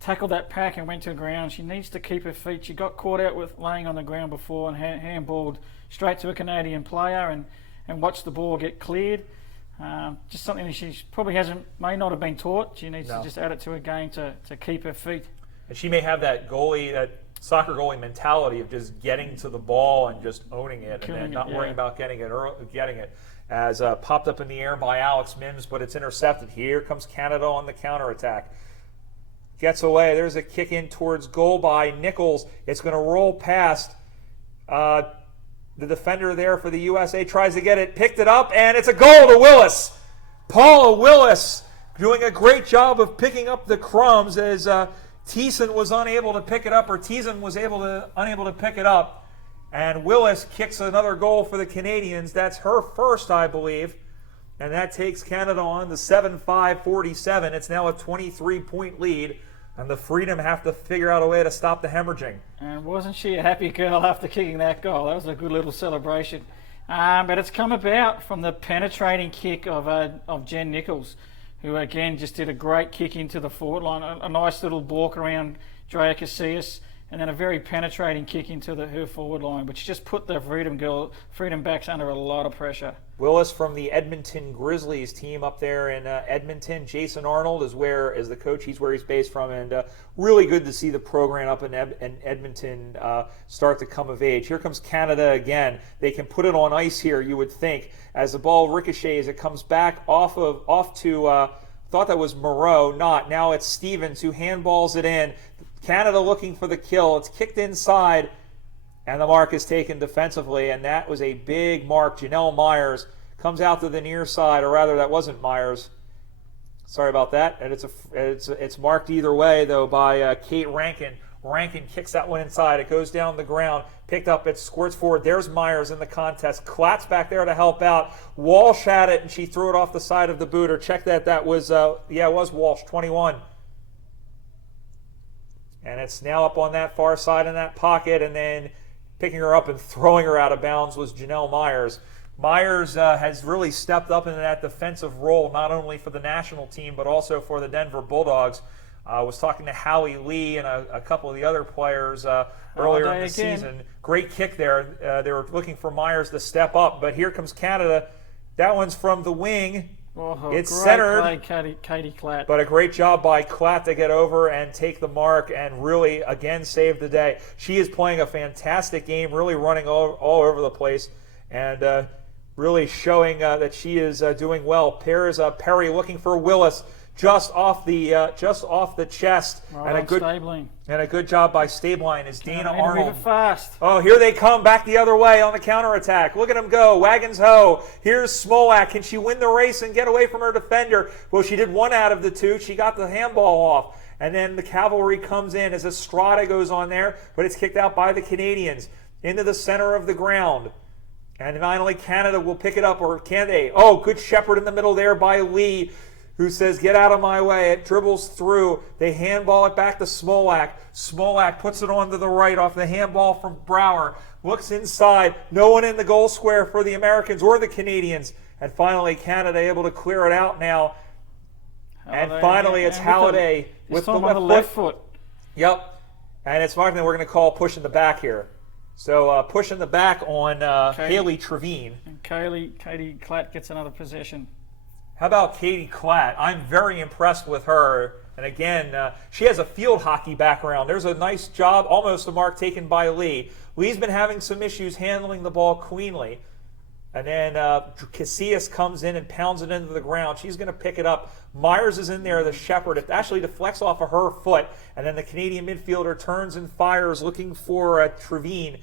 tackled that pack and went to the ground. She needs to keep her feet. She got caught out with laying on the ground before and handballed straight to a Canadian player and watched the ball get cleared. Just something that she probably may not have been taught. She needs to just add it to her game to keep her feet. And she may have that soccer goalie mentality of just getting to the ball and just owning it, and then not worrying about getting it. As popped up in the air by Alex Mims, but it's intercepted. Here comes Canada on the counterattack. Gets away. There's a kick in towards goal by Nichols. It's going to roll past the defender there for the USA. Tries to get it, picked it up, and it's a goal to Willis. Paula Willis doing a great job of picking up the crumbs as Thiessen was unable to pick it up, or Thiessen was unable to pick it up. And Willis kicks another goal for the Canadians. That's her first, I believe. And that takes Canada on the 7-5-47. It's now a 23-point lead. And the Freedom have to figure out a way to stop the hemorrhaging. And wasn't she a happy girl after kicking that goal? That was a good little celebration. But it's come about from the penetrating kick of Jen Nichols, who again just did a great kick into the forward line. A nice little balk around Drea Casillas, and then a very penetrating kick into her forward line, which just put the Freedom backs under a lot of pressure. Willis from the Edmonton Grizzlies team up there in Edmonton. Jason Arnold is the coach. He's where he's based from, and really good to see the program up in Edmonton start to come of age. Here comes Canada again. They can put it on ice here, you would think, as the ball ricochets. It comes back off to thought that was Moreau. Not. Now it's Stevens who handballs it in. Canada looking for the kill. It's kicked inside, and the mark is taken defensively, and that was a big mark. Janelle Myers comes out to the near side, or rather, that wasn't Myers. Sorry about that. And it's marked either way, though, by Kate Rankin. Rankin kicks that one inside. It goes down the ground, picked up. It squirts forward. There's Myers in the contest. Klatt's back there to help out. Walsh had it, and she threw it off the side of the boot. Or check that. That was, it was Walsh, 21. And it's now up on that far side in that pocket, and then picking her up and throwing her out of bounds was Janelle Myers. Myers has really stepped up into that defensive role, not only for the national team, but also for the Denver Bulldogs. I was talking to Howie Lee and a couple of the other players earlier in the season. Great kick there. They were looking for Myers to step up, but here comes Canada. That one's from the wing. Oh, it's great centered, play, Katie Klatt. But a great job by Klatt to get over and take the mark and really, again, save the day. She is playing a fantastic game, really running all over the place. And really showing that she is doing well. Perry looking for Willis just off the chest, Right and on Stabling. a good job by Stabline as Dana Need to move Arnold. it fast. Oh, here they come back the other way on the counterattack. Look at them go. Wagons ho. Here's Smolak. Can she win the race and get away from her defender? Well, she did one out of the two. She got the handball off. And then the cavalry comes in as Estrada goes on there, but it's kicked out by the Canadians into the center of the ground. And finally, Canada will pick it up, or can they? Oh, good shepherd in the middle there by Lee, who says, get out of my way. It dribbles through. They handball it back to Smolak. Smolak puts it on to the right off the handball from Brower. Looks inside. No one in the goal square for the Americans or the Canadians. And finally, Canada able to clear it out now. And finally, it's Halliday with the left foot. Yep. And it's something we're going to call pushing the back here. So pushing the back on Haley Trevine. And Katie Klatt gets another possession. How about Katie Klatt? I'm very impressed with her. And again, she has a field hockey background. There's a nice job, almost a mark taken by Lee. Lee's been having some issues handling the ball cleanly. And then Casillas comes in and pounds it into the ground. She's going to pick it up. Myers is in there, the shepherd. It actually deflects off of her foot. And then the Canadian midfielder turns and fires looking for Trevine.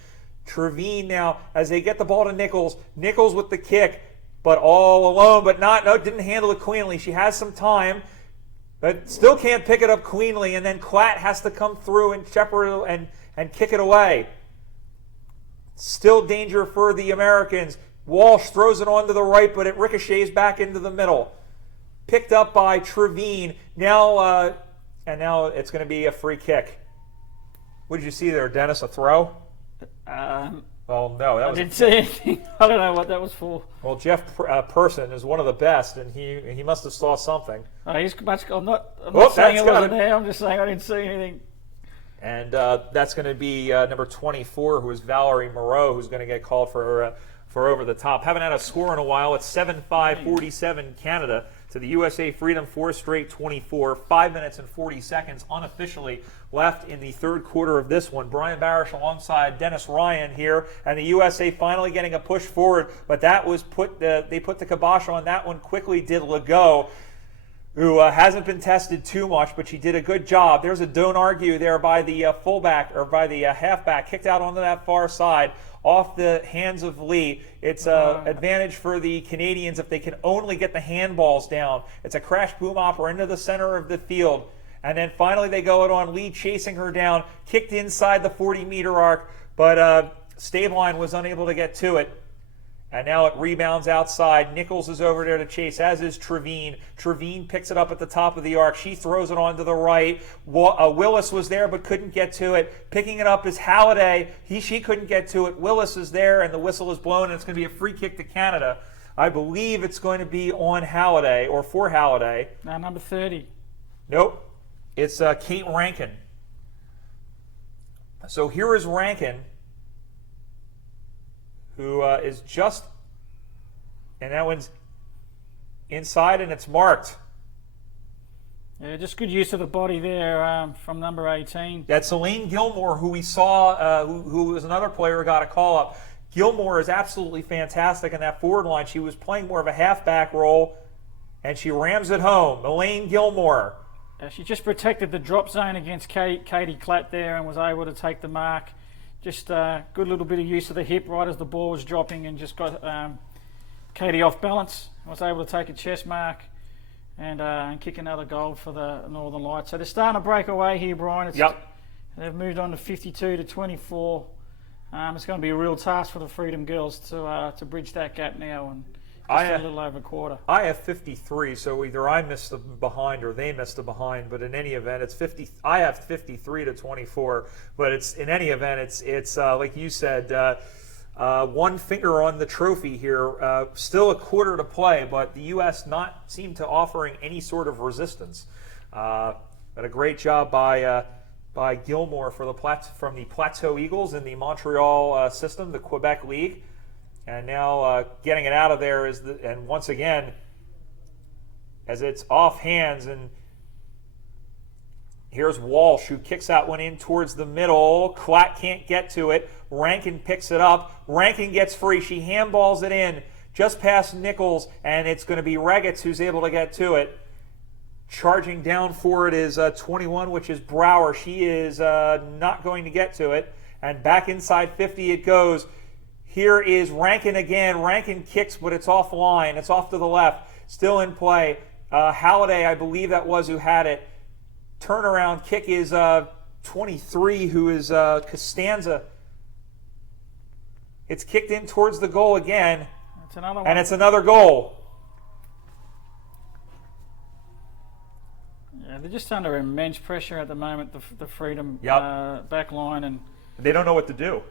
Trevine now, as they get the ball to Nichols. Nichols with the kick, but all alone. But didn't handle it cleanly. She has some time, but still can't pick it up cleanly. And then Klatt has to come through and shepherd and kick it away. Still danger for the Americans. Walsh throws it on to the right, but it ricochets back into the middle. Picked up by Trevine. Now it's going to be a free kick. What did you see there, Dennis? A throw? Oh no, that was. I didn't see anything. I don't know what that was for. Well, Jeff Person is one of the best, and he must have saw something. He's much. I'm not saying it wasn't there. I'm just saying I didn't see anything. And that's going to be number 24, who is Valerie Moreau, who's going to get called for over the top. Haven't had a score in a while. It's 7-5-47 Canada to the USA Freedom 4 straight 24. 5 minutes and 40 seconds unofficially left in the third quarter of this one. Brian Barish alongside Dennis Ryan here, and the USA finally getting a push forward, but that was they put the kibosh on that one quickly, did Legault, who hasn't been tested too much, but she did a good job. There's a don't argue there by the fullback, or by the halfback, kicked out onto that far side off the hands of Lee. It's an advantage for the Canadians if they can only get the handballs down. It's a crash boom opera into the center of the field. And then finally they go out on Lee chasing her down, kicked inside the 40-meter arc, but Stabline was unable to get to it. And now it rebounds outside. Nichols is over there to chase, as is Trevine. Trevine picks it up at the top of the arc. She throws it on to the right. Willis was there but couldn't get to it. Picking it up is Halliday. She couldn't get to it. Willis is there, and the whistle is blown, and it's going to be a free kick to Canada. I believe it's going to be on Halliday, or for Halliday. No, number 30. Nope. It's Kate Rankin. So here is Rankin, who is just, and that one's inside and it's marked. Yeah, just good use of the body there from number 18. That's Elaine Gilmore, who we saw, who was another player who got a call up. Gilmore is absolutely fantastic in that forward line. She was playing more of a halfback role, and she rams it home. Elaine Gilmore. She just protected the drop zone against Katie Klatt there and was able to take the mark. Just a good little bit of use of the hip right as the ball was dropping, and just got Katie off balance. Was able to take a chest mark and kick another goal for the Northern Lights. So they're starting to break away here, Brian. They've moved on to 52-24. It's going to be a real task for the Freedom Girls to bridge that gap now, and just a little over a quarter. I have 53, so either I missed the behind or they missed the behind. But in any event, it's 50. I have 53-24. But it's in any event, it's like you said, one finger on the trophy here. Still a quarter to play, but the U.S. not seem to offering any sort of resistance. But a great job by Gilmore from the Plateau Eagles in the Montreal system, the Quebec League. And now getting it out of there and once again, as it's off hands, and here's Walsh, who kicks that one in towards the middle. Klatt can't get to it. Rankin picks it up. Rankin gets free. She handballs it in. just past Nichols, and it's going to be Regitz who's able to get to it. Charging down for it is 21, which is Brower. She is not going to get to it. And back inside 50 it goes. Here is Rankin again. Rankin kicks, but it's offline. It's off to the left. Still in play. Halliday, I believe that was who had it. Turnaround kick is 23, who is Costanza. It's kicked in towards the goal again. That's another one. And it's another goal. Yeah, they're just under immense pressure at the moment, the Freedom Yep. back line. And They don't know what to do.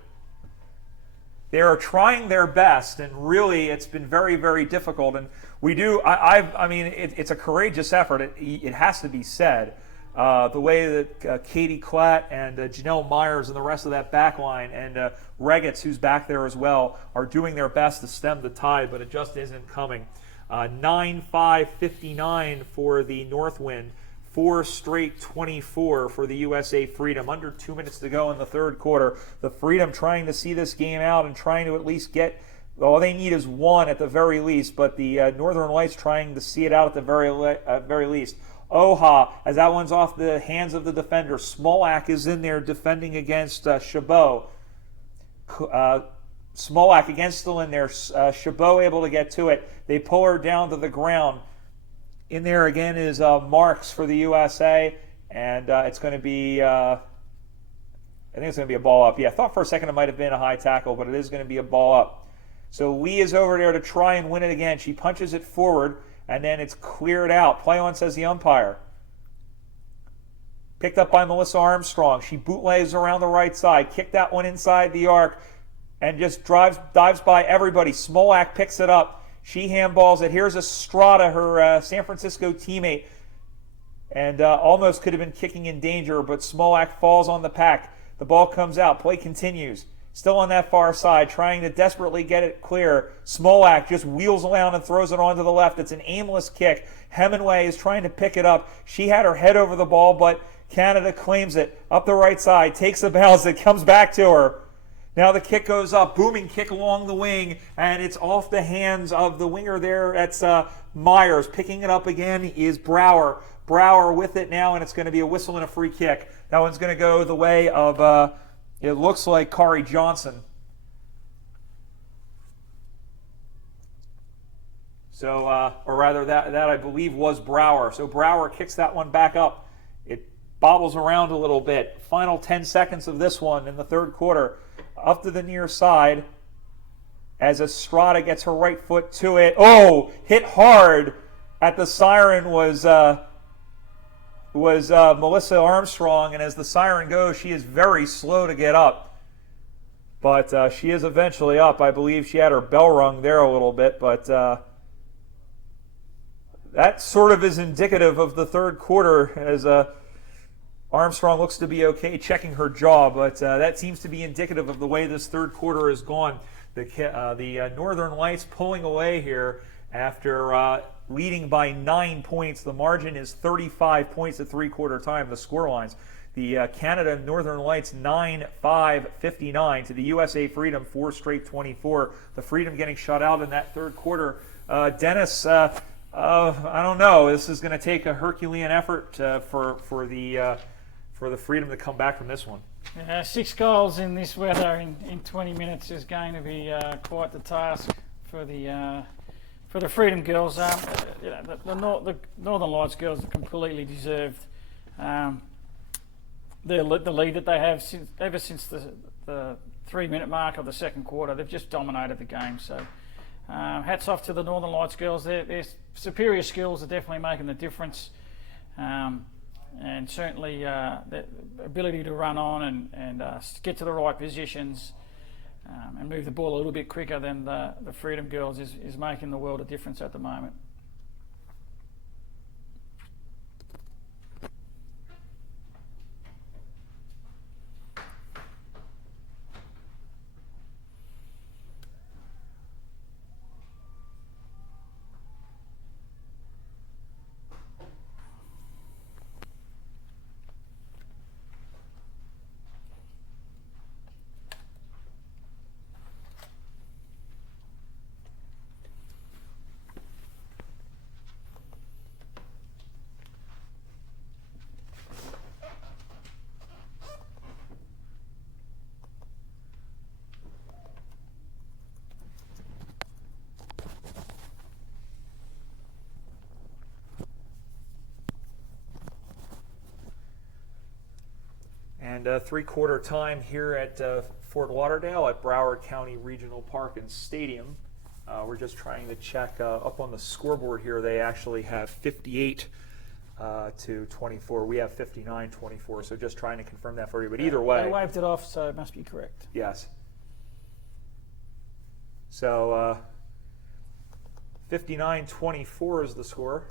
They are trying their best, and really, it's been very, very difficult. And we do. I mean, it's a courageous effort. It has to be said. The way that Katie Klatt and Janelle Myers and the rest of that back line, and Regitz, who's back there as well, are doing their best to stem the tide, but it just isn't coming. 9-5-59 for the Northwind. 4 straight 24 for the USA Freedom. Under 2 minutes to go in the third quarter. The Freedom trying to see this game out and trying to at least get, all they need is one at the very least, but the Northern Lights trying to see it out at the very least. Oha, as that one's off the hands of the defender. Smolak is in there defending against Chabot. Smolak again still in there. Chabot able to get to it. They pull her down to the ground. In there again is Marks for the USA, and it's going to be, I think it's going to be a ball up. Yeah, I thought for a second it might have been a high tackle, but it is going to be a ball up. So Lee is over there to try and win it again. She punches it forward, and then it's cleared out. Play on, says the umpire. Picked up by Melissa Armstrong. She bootlegs around the right side, kicked that one inside the arc, and just dives by everybody. Smolak picks it up. She handballs it. Here's Estrada, her San Francisco teammate, and almost could have been kicking in danger, but Smolak falls on the pack. The ball comes out. Play continues. Still on that far side, trying to desperately get it clear. Smolak just wheels around and throws it onto the left. It's an aimless kick. Hemingway is trying to pick it up. She had her head over the ball, but Canada claims it. Up the right side, takes a bounce. It comes back to her. Now the kick goes up, booming kick along the wing, and it's off the hands of the winger there. That's Myers. Picking it up again is Brower. Brower with it now, and it's going to be a whistle and a free kick. That one's going to go the way of, it looks like Kari Johnson. So, or rather, that I believe was Brower. So Brower kicks that one back up. It bobbles around a little bit. Final 10 seconds of this one in the third quarter. Up to the near side as Estrada gets her right foot to it. Oh, hit hard at the siren was Melissa Armstrong, and as the siren goes, she is very slow to get up. But she is eventually up. I believe she had her bell rung there a little bit, but that sort of is indicative of the third quarter as Armstrong looks to be okay checking her jaw, but that seems to be indicative of the way this third quarter has gone. The Northern Lights pulling away here after leading by 9 points. The margin is 35 points at three-quarter time, the score lines. The Canada Northern Lights 9-5-59 to the USA Freedom 4 straight 24. The Freedom getting shut out in that third quarter. Dennis, I don't know. This is going to take a Herculean effort for the Freedom to come back from this one. 6 goals in this weather in 20 minutes is going to be quite the task for the Freedom girls. The Northern Lights girls have completely deserved the lead that they have ever since the 3-minute mark of the second quarter. They've just dominated the game. So hats off to the Northern Lights girls. Their superior skills are definitely making the difference. And certainly the ability to run on and get to the right positions and move the ball a little bit quicker than the Freedom girls is making the world of difference at the moment. And 3/4 time here at Fort Lauderdale at Broward County Regional Park and Stadium. We're just trying to check up on the scoreboard here. They actually have 58 to 24. We have 59-24. So just trying to confirm that for you. But either way, They waved it off, so it must be correct. yes. So 59-24 is the score.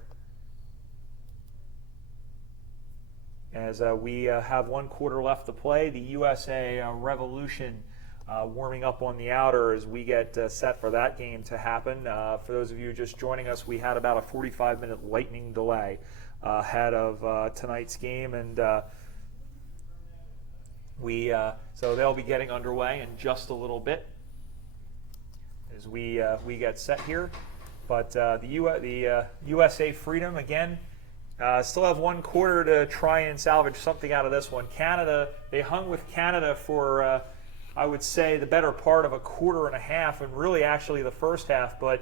As we have 1/4 left to play, the USA Revolution warming up on the outer as we get set for that game to happen. For those of you just joining us, we had about a 45-minute lightning delay ahead of tonight's game, and so they'll be getting underway in just a little bit as we get set here. But the USA Freedom again. Still have 1/4 to try and salvage something out of this one. Canada, they hung with Canada for, I would say, the better part of a 1/4 and really actually the first half. But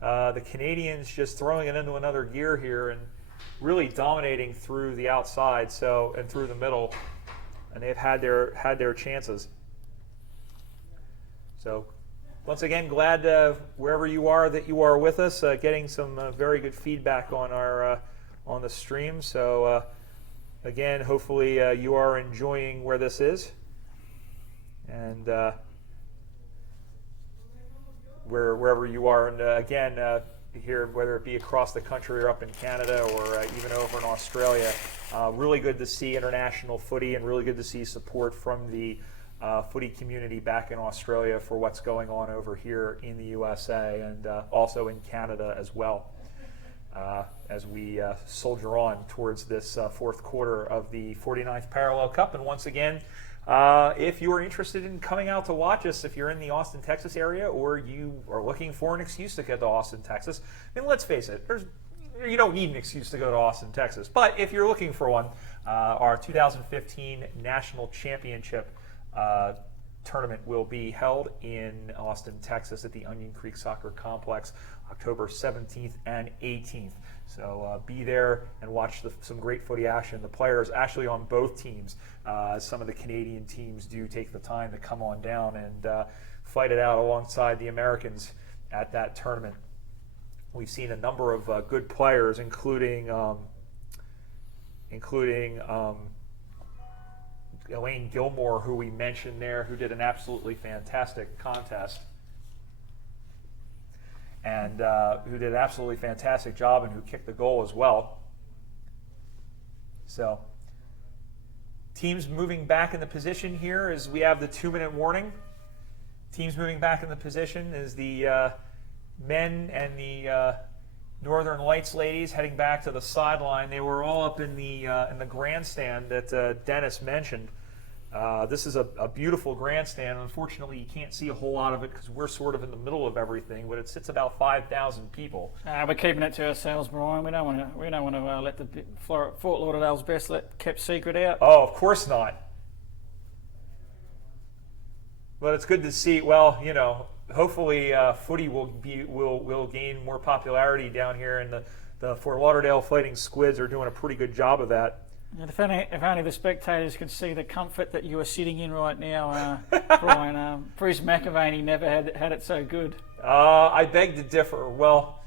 the Canadians just throwing it into another gear here and really dominating through the outside, and through the middle, and they've had their chances. So once again, glad wherever you are that you are with us, getting some very good feedback on our. On the stream. So again, hopefully you are enjoying where this is, and wherever you are, and again here, whether it be across the country or up in Canada or even over in Australia, really good to see international footy and really good to see support from the footy community back in Australia for what's going on over here in the USA and also in Canada as well. As we soldier on towards this fourth quarter of the 49th Parallel Cup. And once again, if you are interested in coming out to watch us, if you're in the Austin, Texas area, or you are looking for an excuse to get to Austin, Texas, and let's face it, you don't need an excuse to go to Austin, Texas. But if you're looking for one, our 2015 National Championship tournament will be held in Austin, Texas at the Onion Creek Soccer Complex, October 17th and 18th. So be there and watch some great footy action. The players actually on both teams, some of the Canadian teams do take the time to come on down and fight it out alongside the Americans at that tournament. We've seen a number of good players, including Elaine Gilmore, who we mentioned there, who did an absolutely fantastic contest and who did an absolutely fantastic job and who kicked the goal as well. So teams moving back in the position here as we have the 2-minute warning. Teams moving back in the position is the men and the Northern Lights ladies heading back to the sideline. They were all up in the grandstand that Dennis mentioned. This is a beautiful grandstand. Unfortunately, you can't see a whole lot of it because we're sort of in the middle of everything, but it sits about 5,000 people. We're keeping it to ourselves, Brian. We don't want to let the Fort Lauderdale's best kept secret out. Oh, of course not. But it's good to see. Well, hopefully footy will gain more popularity down here, and the Fort Lauderdale Fighting Squids are doing a pretty good job of that. And if only the spectators could see the comfort that you are sitting in right now, Brian. Bruce McAvaney never had it so good. I beg to differ. Well,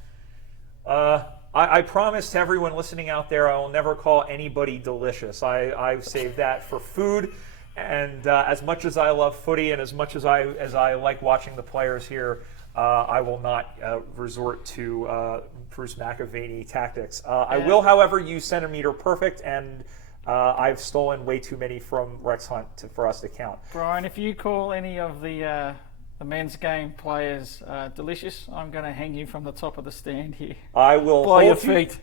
I promise everyone listening out there I will never call anybody delicious. I save that for food. And as much as I love footy and as much as I like watching the players here, I will not resort to Bruce McAvaney tactics. I will, however, use Centimeter Perfect, and I've stolen way too many from Rex Hunt for us to count. Brian, if you call any of the men's game players delicious, I'm going to hang you from the top of the stand here. I will by your feet.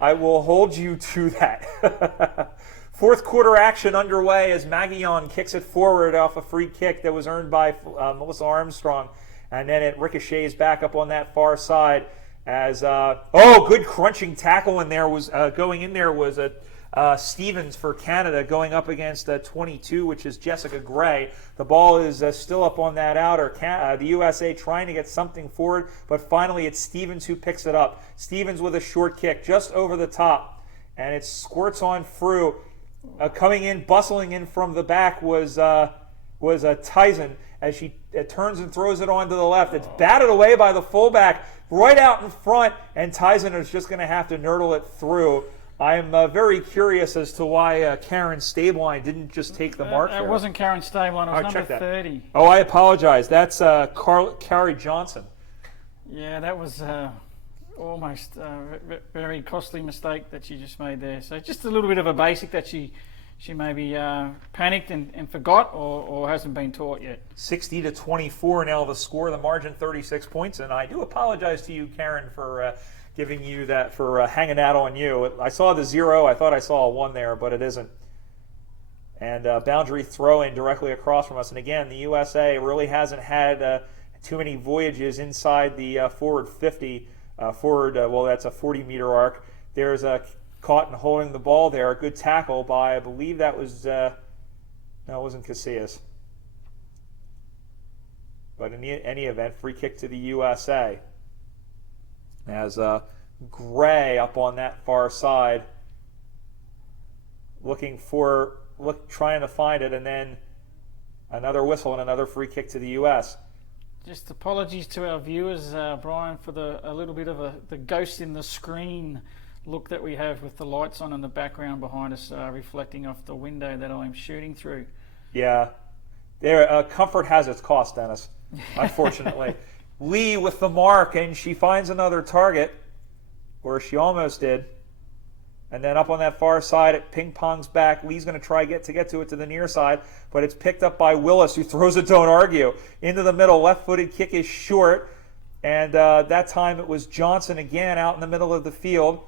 I will hold you to that. Fourth quarter action underway as Maguillon kicks it forward off a free kick that was earned by Melissa Armstrong. And then it ricochets back up on that far side as, good crunching tackle in there was going in there was Stevens for Canada going up against 22, which is Jessica Gray. The ball is still up on that outer. The USA trying to get something forward, but finally it's Stevens who picks it up. Stevens with a short kick just over the top, and it squirts on through. Coming in, bustling in from the back was Tyson as she turns and throws it onto the left. It's batted away by the fullback right out in front, and Tyson is just going to have to nurdle it through. I'm very curious as to why Karen Stabline didn't just take the mark That there. wasn't Karen Stabline, it was Oh, number check that. 30. Oh, I apologize. That's Carrie Johnson. Yeah, that was almost a very costly mistake that she just made there. So just a little bit of a basic that she maybe panicked and forgot or hasn't been taught yet. 60-24 now the score, the margin 36 points, and I do apologize to you, Karen, for giving you that, for hanging out on you. I saw the 0, I thought I saw a 1 there, but it isn't. And boundary throw-in directly across from us, and again, the USA really hasn't had too many voyages inside the forward 50, well, that's a 40-meter arc. There's a caught and holding the ball there. A good tackle by, I believe that was, no, it wasn't Casillas. But in any event, free kick to the USA. As Gray up on that far side, trying to find it, and then another whistle and another free kick to the US. Just apologies to our viewers, Brian, for a little bit of the ghost in the screen look that we have with the lights on in the background behind us, reflecting off the window that I'm shooting through. Yeah, there. Comfort has its cost, Dennis. Unfortunately, Lee with the mark, and she finds another target, or she almost did. And then up on that far side, it ping pongs back. Lee's going to try to get to it to the near side, but it's picked up by Willis, who throws it, don't argue, into the middle. Left-footed kick is short, and that time it was Johnson again out in the middle of the field,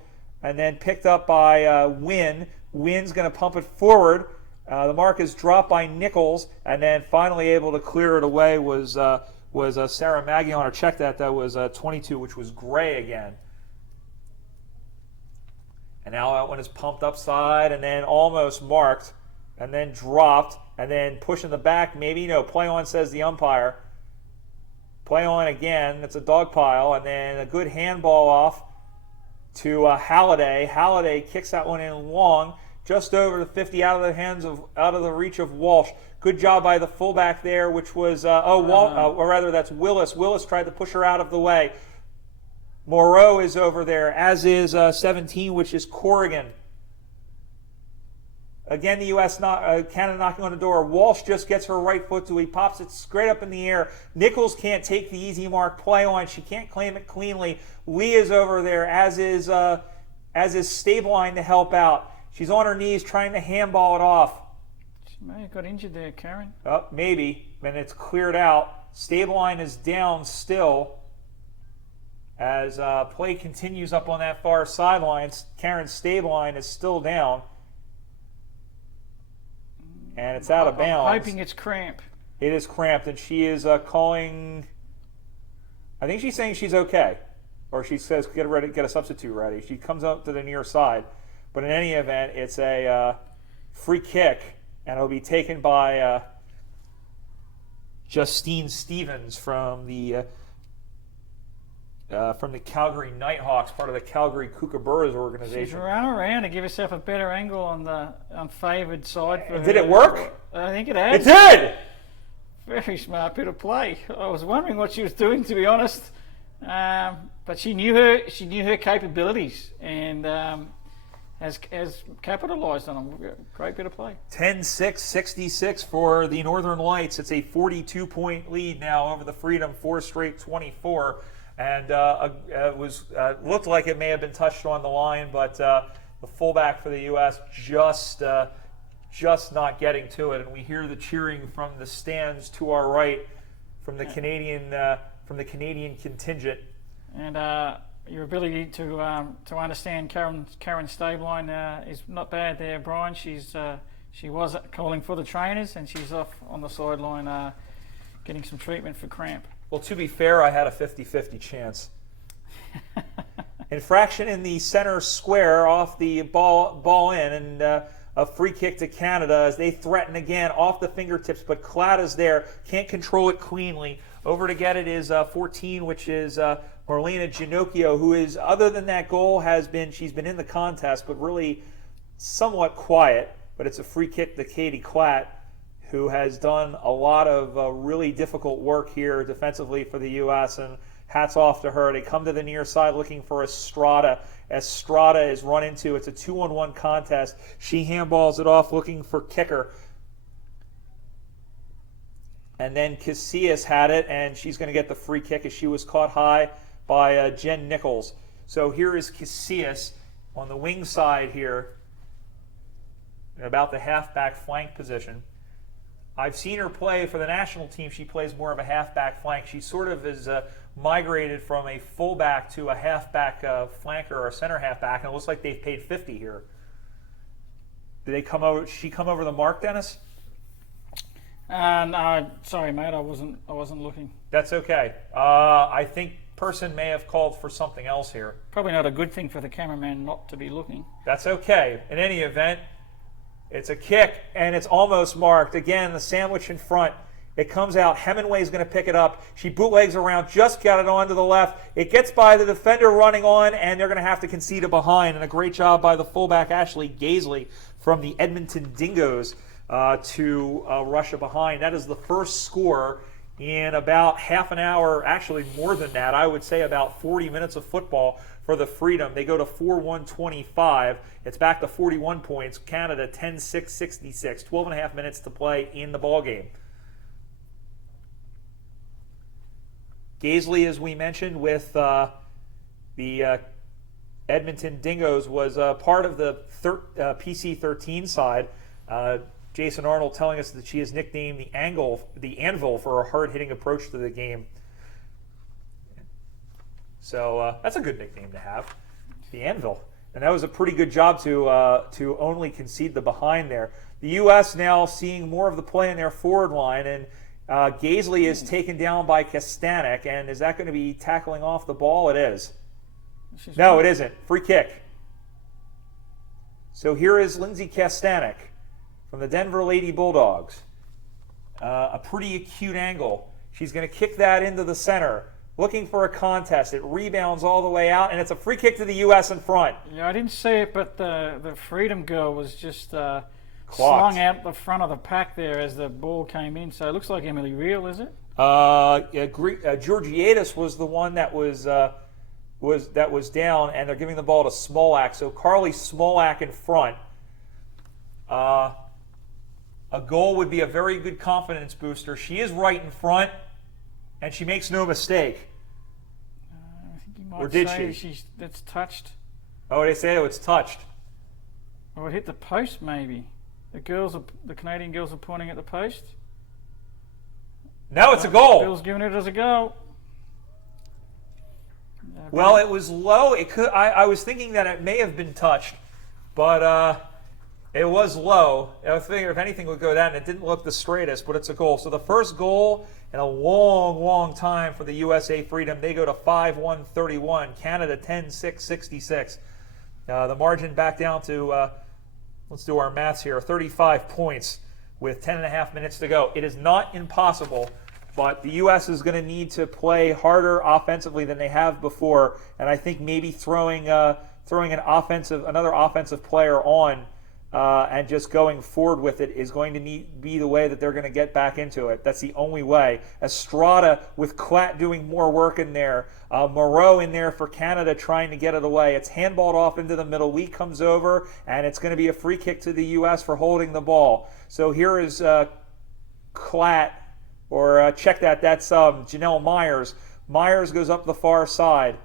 and then picked up by Wynn. Wynn's going to pump it forward. The mark is dropped by Nichols, and then finally able to clear it away was Sarah Maggion, or check that was 22, which was Gray again. And now that one is pumped upside and then almost marked and then dropped and then pushing the back. Maybe, play on, says the umpire. Play on again. It's a dog pile. And then a good handball off to Halliday. Halliday kicks that one in long, just over the 50, out of the reach of Walsh. Good job by the fullback there, which was, or rather that's Willis. Willis tried to push her out of the way. Moreau is over there, as is 17, which is Corrigan. Again, the U.S. Canada knocking on the door. Walsh just gets her right foot to. He pops it straight up in the air. Nichols can't take the easy mark. Play on. She can't claim it cleanly. Lee is over there, as is Stabline to help out. She's on her knees trying to handball it off. She may have got injured there, Karen. Maybe, and it's cleared out. Stabline is down still. As play continues up on that far sideline, Karen Stabline is still down. And it's out of bounds. I'm hoping it's cramp. It is cramped, and she is calling. I think she's saying she's okay. Or she says, get a substitute ready. She comes up to the near side. But in any event, it's a free kick, and it'll be taken by Justine Stevens from the Calgary Nighthawks, part of the Calgary Kookaburras She's organization. run around to give herself a better angle on the unfavoured side. For Did her. it work? I think it has. It did! Very smart bit of play. I was wondering what she was doing, to be honest. But she knew her capabilities and has capitalised on them. Great bit of play. 10-6, 66 for the Northern Lights. It's a 42-point lead now over the Freedom, 4 straight 24. And looked like it may have been touched on the line, but the fullback for the U.S. just not getting to it. And we hear the cheering from the stands to our right from the Canadian contingent. And your ability to understand Karen Stabline is not bad there, Brian. She was calling for the trainers, and she's off on the sideline getting some treatment for cramp. Well, to be fair, I had a 50-50 chance. Infraction in the center square off the ball in, and a free kick to Canada as they threaten again off the fingertips, but Clatta's there, can't control it cleanly. Over to get it is 14, which is Marlena Ginocchio, who is, other than that goal, she's been in the contest, but really somewhat quiet. but it's a free kick to Katie Klatt, who has done a lot of really difficult work here defensively for the U.S., and hats off to her. They come to the near side looking for Estrada. Estrada is run into. It's a 2-on-1 contest. She handballs it off looking for kicker. And then Casillas had it, and she's going to get the free kick as she was caught high by Jen Nichols. So here is Casillas on the wing side here, in about the halfback flank position. I've seen her play for the national team. She plays more of a halfback flank. She sort of is migrated from a fullback to a halfback flanker or a center halfback, and it looks like they've paid 50 here. Did they come over? She come over the mark, Dennis? No, sorry, mate. I wasn't looking. That's okay. I think person may have called for something else here. Probably not a good thing for the cameraman not to be looking. That's okay. In any event, it's a kick, and it's almost marked. Again, the sandwich in front. It comes out. Hemingway's going to pick it up. She bootlegs around, just got it on to the left. It gets by the defender running on, and they're going to have to concede a behind. And a great job by the fullback, Ashley Gaisley, from the Edmonton Dingoes to rush a behind. That is the first score in about half an hour, actually more than that. I would say about 40 minutes of football for the Freedom. They go to 4-1-25. It's back to 41 points. Canada 10-6-66. 12 and a half minutes to play in the ball game. Gaisley, as we mentioned, with the Edmonton Dingoes, was part of the PC-13 side. Jason Arnold telling us that she is nicknamed the Anvil for her hard-hitting approach to the game. So that's a good nickname to have, the Anvil. And that was a pretty good job to only concede the behind there. The U.S. now seeing more of the play in their forward line, and Gaisley is taken down by Kastanek. And is that going to be tackling off the ball? It is. No, it isn't. Free kick. So here is Lindsay Kastanek from the Denver Lady Bulldogs. A pretty acute angle. She's going to kick that into the center, looking for a contest. It rebounds all the way out, and it's a free kick to the U.S. in front. Yeah, I didn't see it, but the Freedom girl was just slung out the front of the pack there as the ball came in. So it looks like Emily Real, is it? Georgiadis was the one that was down, and they're giving the ball to Smolak. So Carly Smolak in front. A goal would be a very good confidence booster. She is right in front, and she makes no mistake. I think you might Or did say she? That's touched. Oh, they say it's touched. Or it hit the post, maybe. The Canadian girls are pointing at the post. No, it's a goal. Bill's giving it as a goal. Well, it was low. It could. I was thinking that it may have been touched, but it was low. I was thinking if anything would go down. It didn't look the straightest, but it's a goal. So the first goal in a long, long time for the USA Freedom. They go to 5-1-31. Canada 10-6-66. The margin back down to, let's do our maths here, 35 points with 10 and a half minutes to go. It is not impossible, but the U.S. is going to need to play harder offensively than they have before, and I think maybe throwing another offensive player on and just going forward with it is going to be the way that they're going to get back into it. That's the only way. Estrada with Klatt doing more work in there. Moreau in there for Canada trying to get it away. It's handballed off into the middle. Lee comes over, and it's going to be a free kick to the U.S. for holding the ball. So here is Klatt, or check that. That's Janelle Myers. Myers goes up the far side.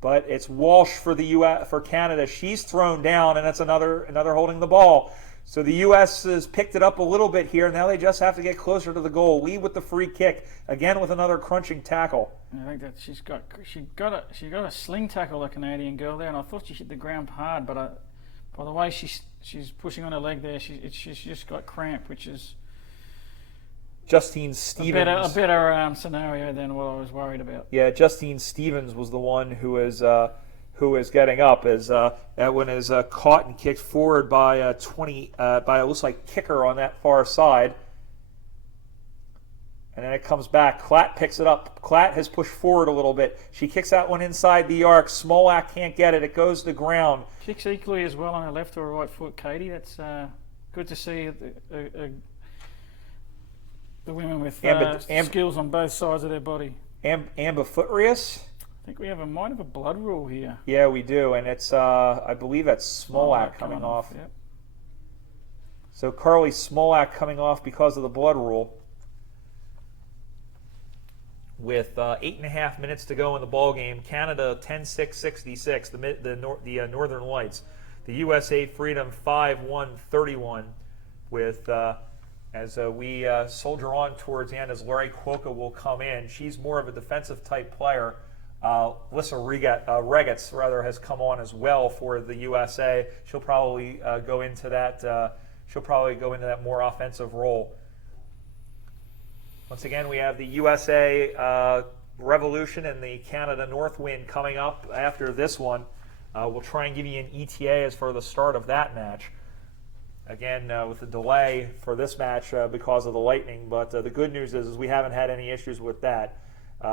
But it's Walsh for the for Canada. She's thrown down, and that's another holding the ball. So the U.S. has picked it up a little bit here. Now they just have to get closer to the goal. Lee with the free kick again with another crunching tackle. I think that she got a sling tackle, the Canadian girl there, and I thought she hit the ground hard, but by the way she's pushing on her leg there, she's just got cramp, which is Justine Stevens. A better scenario than what I was worried about. Yeah, Justine Stevens was the one who is getting up as Edwin is caught and kicked forward by it looks like kicker on that far side, and then it comes back. Klatt picks it up. Klatt has pushed forward a little bit. She kicks that one inside the arc. Smolak can't get it. It goes to ground. Kicks equally as well on her left or right foot, Katie. That's good to see the women with skills on both sides of their body. Ambifluterius? I think we might have a blood rule here. Yeah, we do, and it's I believe that's Smolak coming off. Yep. So Carly Smolak coming off because of the blood rule. With 8.5 minutes to go in the ball game, Canada 10-6-66, the Northern Lights. The USA Freedom 5-1-31. With as we soldier on towards the end, as Larry Quokka will come in. She's more of a defensive type player. Lissa Regetz rather has come on as well for the USA. She'll probably go into that. She'll probably go into that more offensive role. Once again, we have the USA Revolution and the Canada Northwind coming up after this one. We'll try and give you an ETA as for the start of that match. Again, with the delay for this match because of the lightning, but the good news is we haven't had any issues with that.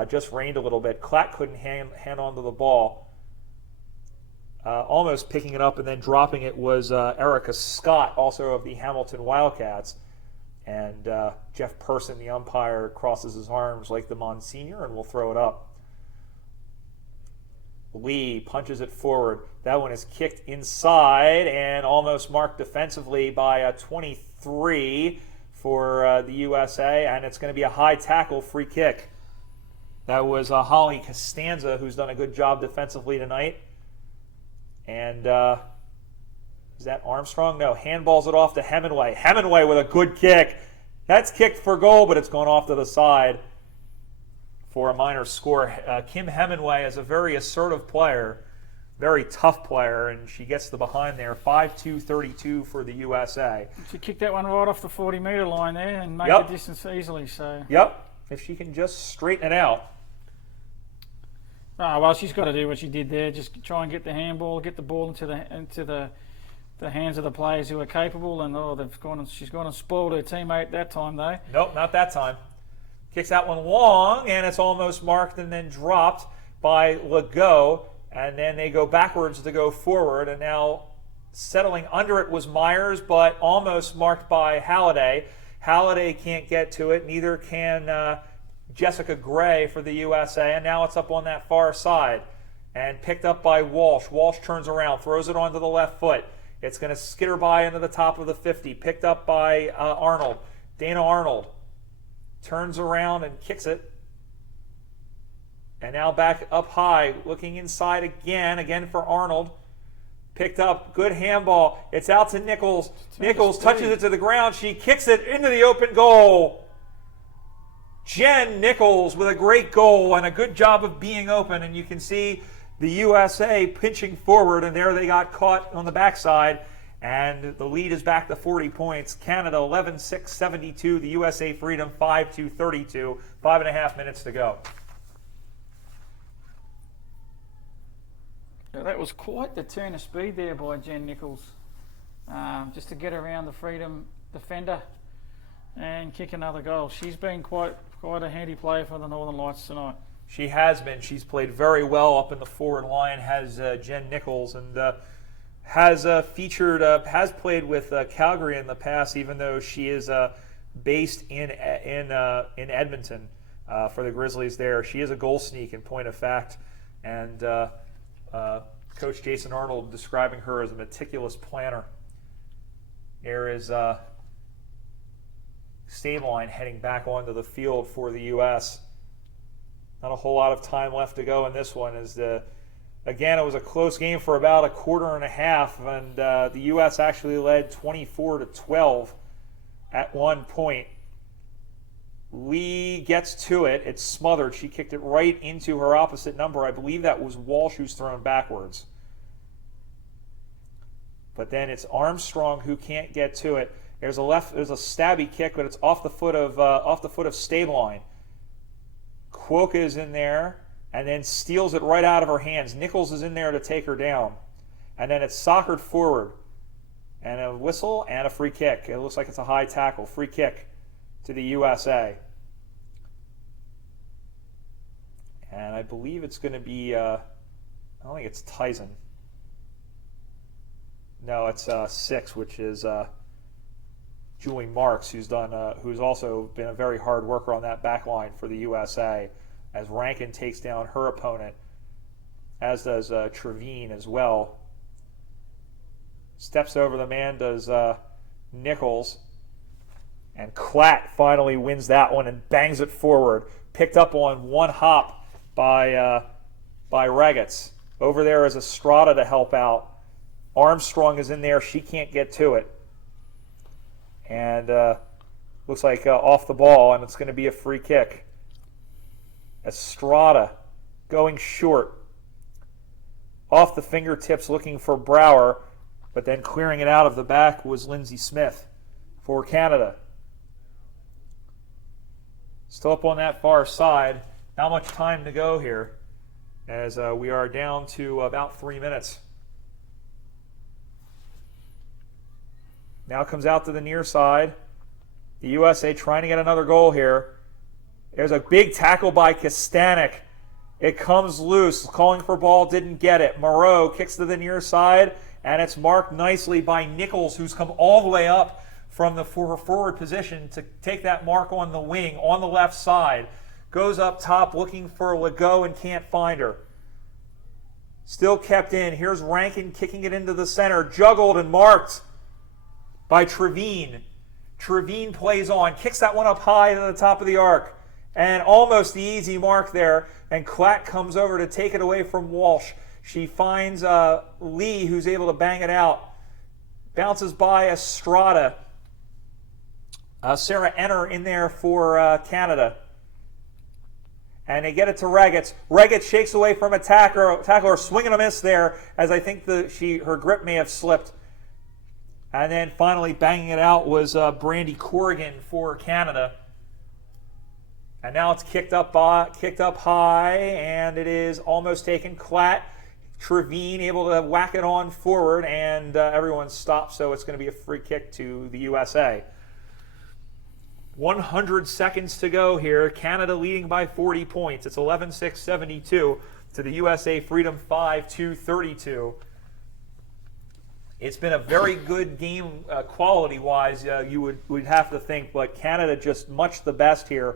Just rained a little bit. Clack couldn't hang on to the ball. Almost picking it up and then dropping it was Erica Scott, also of the Hamilton Wildcats. And Jeff Person, the umpire, crosses his arms like the Monsignor and will throw it up. Lee punches it forward. That one is kicked inside and almost marked defensively by 23 for the USA, and it's going to be a high tackle free kick. That was Holly Costanza, who's done a good job defensively tonight. And is that Armstrong? No, handballs it off to Hemingway. Hemingway with a good kick. That's kicked for goal, but it's gone off to the side for a minor score. Kim Hemingway is a very assertive player, very tough player, and she gets the behind there. 5-2-32 for the USA. She kicked that one right off the 40-metre line there and made the distance easily. So. Yep, if she can just straighten it out. Oh, well, she's got to do what she did there. Just try and get the handball, get the ball into the hands of the players who are capable. And she's gone and spoiled her teammate that time, though. Nope, not that time. Kicks that one long, and it's almost marked and then dropped by Legault. And then they go backwards to go forward. And now settling under it was Myers, but almost marked by Halliday. Halliday can't get to it. Neither can Jessica Gray for the USA. And now it's up on that far side. And picked up by Walsh. Walsh turns around, throws it onto the left foot. It's going to skitter by into the top of the 50. Picked up by Arnold. Dana Arnold turns around and kicks it. And now back up high, looking inside again for Arnold. Picked up, good handball. It's out to Nichols. Nichols touches it to the ground. She kicks it into the open goal. Jen Nichols with a great goal and a good job of being open. And you can see the USA pinching forward, and there they got caught on the backside. And the lead is back to 40 points. Canada 11-6-72. The USA Freedom 5-2-32. 5.5 minutes to go. Yeah, that was quite the turn of speed there by Jen Nichols. Just to get around the Freedom defender and kick another goal. She's been quite a handy player for the Northern Lights tonight. She has been. She's played very well up in the forward line, has Jen Nichols, and has played with Calgary in the past, even though she is based in Edmonton for the Grizzlies there. She is a goal sneak in point of fact, and Coach Jason Arnold describing her as a meticulous planner. There is Stableline heading back onto the field for the U.S. Not a whole lot of time left to go in this one. Again, it was a close game for about a quarter and a half, and the U.S. actually led 24-12 at one point. Lee gets to it. It's smothered. She kicked it right into her opposite number. I believe that was Walsh who's thrown backwards. But then it's Armstrong who can't get to it. There's a stabby kick, but it's off the foot of Stableline. Quokka is in there and then steals it right out of her hands. Nichols is in there to take her down. And then it's soccered forward. And a whistle and a free kick. It looks like it's a high tackle. Free kick to the USA. And I believe it's going to be, I don't think it's Tyson. No, it's 6, which is Julie Marks, who's also been a very hard worker on that back line for the USA, as Rankin takes down her opponent, as does Trevine as well. Steps over the man, does Nichols, and Klatt finally wins that one and bangs it forward. Picked up on one hop by Regitz. Over there is Estrada to help out. Armstrong is in there. She can't get to it. And looks like off the ball, and it's going to be a free kick. Estrada going short. Off the fingertips looking for Brower, but then clearing it out of the back was Lindsay Smith for Canada. Still up on that far side. Not much time to go here, as we are down to about 3 minutes. Now comes out to the near side. The USA trying to get another goal here. There's a big tackle by Kastanek. It comes loose. Calling for ball, didn't get it. Moreau kicks to the near side, and it's marked nicely by Nichols, who's come all the way up from the forward position to take that mark on the wing on the left side. Goes up top looking for Legault and can't find her. Still kept in. Here's Rankin kicking it into the center. Juggled and marked by Trevine. Trevine plays on, kicks that one up high to the top of the arc, and almost the easy mark there, and Klatt comes over to take it away from Walsh. She finds Lee, who's able to bang it out. Bounces by Estrada. Sarah Enner in there for Canada. And they get it to Regitz. Regitz shakes away from a tackler, swing and a miss there, as I think her grip may have slipped. And then finally banging it out was Brandy Corrigan for Canada. And now it's kicked up high, and it is almost taken. Klatt, Trevine able to whack it on forward, and everyone stops, so it's going to be a free kick to the USA. 100 seconds to go here. Canada leading by 40 points. It's 11-6-72 to the USA Freedom 5-2-32. It's been a very good game quality-wise, you would have to think, but Canada just much the best here,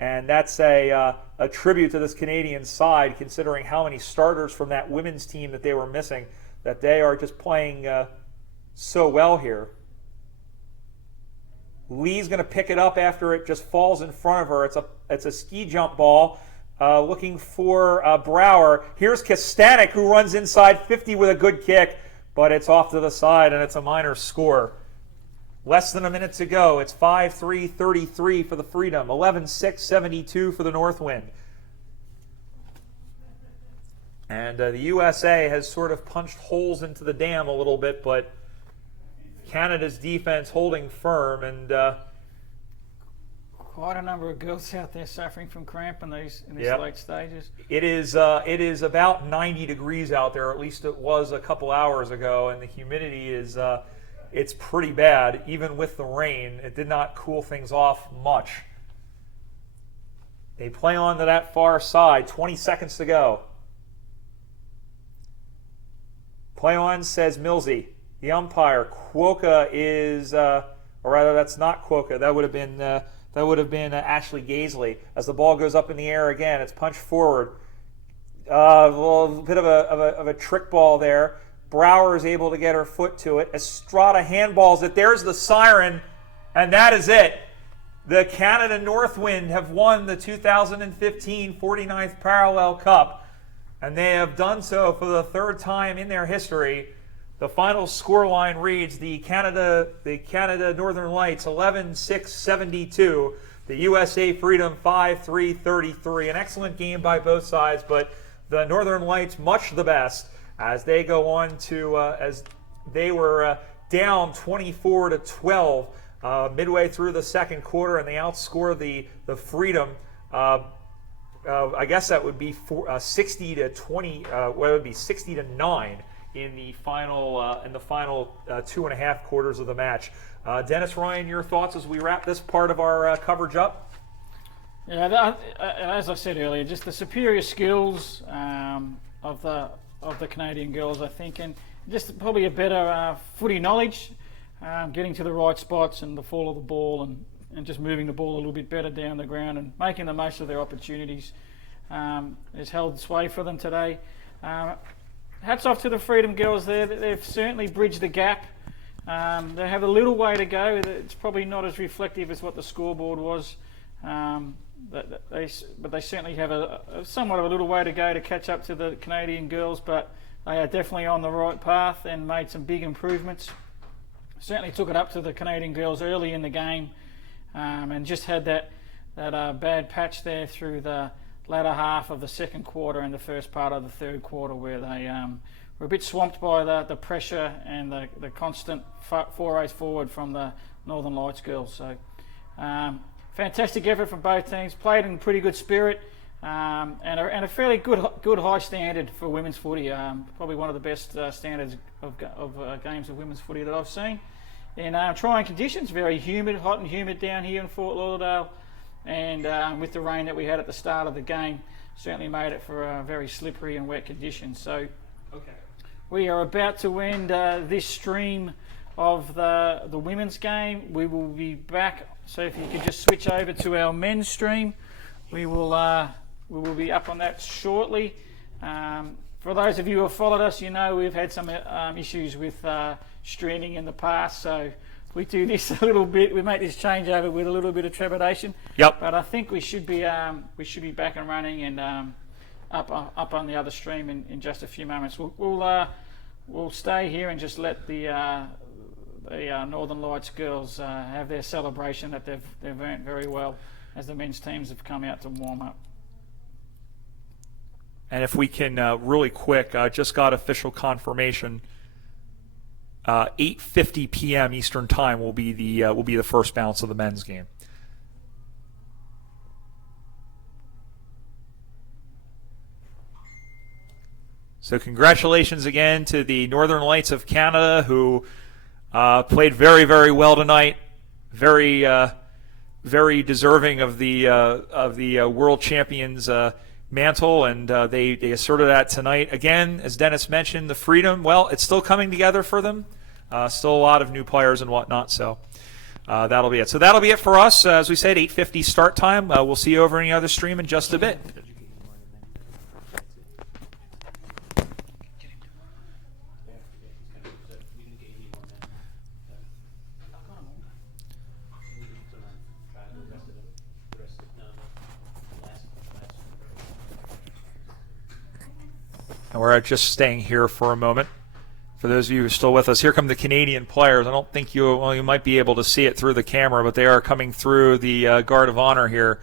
and that's a tribute to this Canadian side, considering how many starters from that women's team that they were missing, that they are just playing so well here. Lee's going to pick it up after it just falls in front of her. It's a ski jump ball, looking for Brower. Here's Kastanek, who runs inside 50 with a good kick, but it's off to the side, and it's a minor score. Less than a minute to go. It's 5-3-33 for the Freedom, 11-6-72 for the Northwind. And the USA has sort of punched holes into the dam a little bit, but Canada's defense holding firm, and quite a number of girls out there suffering from cramp in these Yep. late stages. it is about 90 degrees out there, or at least it was a couple hours ago, and the humidity is it's pretty bad. Even with the rain, it did not cool things off much. They play on to that far side. 20 seconds to go. Play on, says Millsy. The umpire, Quokka is, or rather, that's not Quokka. That would have been Ashley Gaisley. As the ball goes up in the air again, it's punched forward. A little bit of a trick ball there. Brower is able to get her foot to it. Estrada handballs it. There's the siren, and that is it. The Canada Northwind have won the 2015 49th Parallel Cup, and they have done so for the third time in their history. The final scoreline reads the Canada Northern Lights 11-6-72, the USA Freedom 5-3-33. An excellent game by both sides, but the Northern Lights much the best as they go on to as they were down 24-12 midway through the second quarter, and they outscore the Freedom. I guess that would be 60-20. Well, it would be 60-9 in the final 2.5 quarters of the match. Dennis, Ryan, your thoughts as we wrap this part of our coverage up? Yeah, as I said earlier, just the superior skills of the Canadian girls, I think, and just probably a better footy knowledge. getting to the right spots and the fall of the ball and just moving the ball a little bit better down the ground and making the most of their opportunities has held sway for them today. Hats off to the Freedom girls there. They've certainly bridged the gap. They have a little way to go. It's probably not as reflective as what the scoreboard was. But they certainly have a somewhat of a little way to go to catch up to the Canadian girls, but they are definitely on the right path and made some big improvements. Certainly took it up to the Canadian girls early in the game and just had that bad patch there through the latter half of the second quarter and the first part of the third quarter where they were a bit swamped by the pressure and the constant forays forward from the Northern Lights girls. So fantastic effort from both teams, played in pretty good spirit and a fairly good high standard for women's footy. Probably one of the best standards of games of women's footy that I've seen. In trying conditions, very humid, hot and humid down here in Fort Lauderdale, and with the rain that we had at the start of the game, certainly made it for very slippery and wet conditions. So we are about to end this stream of the women's game. We will be back, so if you could just switch over to our men's stream, we will be up on that shortly. For those of you who have followed us, you know we've had some issues with streaming in the past, so we do this a little bit. We make this changeover with a little bit of trepidation. Yep. But I think we should be back and running and up on the other stream in just a few moments. We'll stay here and just let the Northern Lights girls have their celebration that they've earned very well as the men's teams have come out to warm up. And if we can really quick, just got official confirmation. 8:50 p.m. Eastern Time will be the first bounce of the men's game. So congratulations again to the Northern Lights of Canada, who played very, very well tonight. Very, very deserving of the world champions mantle, and they asserted that tonight. Again, as Dennis mentioned, the Freedom, well, it's still coming together for them. Still a lot of new players and whatnot, so that'll be it. So that'll be it for us. As we said, 8:50 start time. We'll see you over any other stream in just a bit. And we're just staying here for a moment. For those of you who are still with us, here come the Canadian players. I don't think you might be able to see it through the camera, but they are coming through the Guard of Honor here,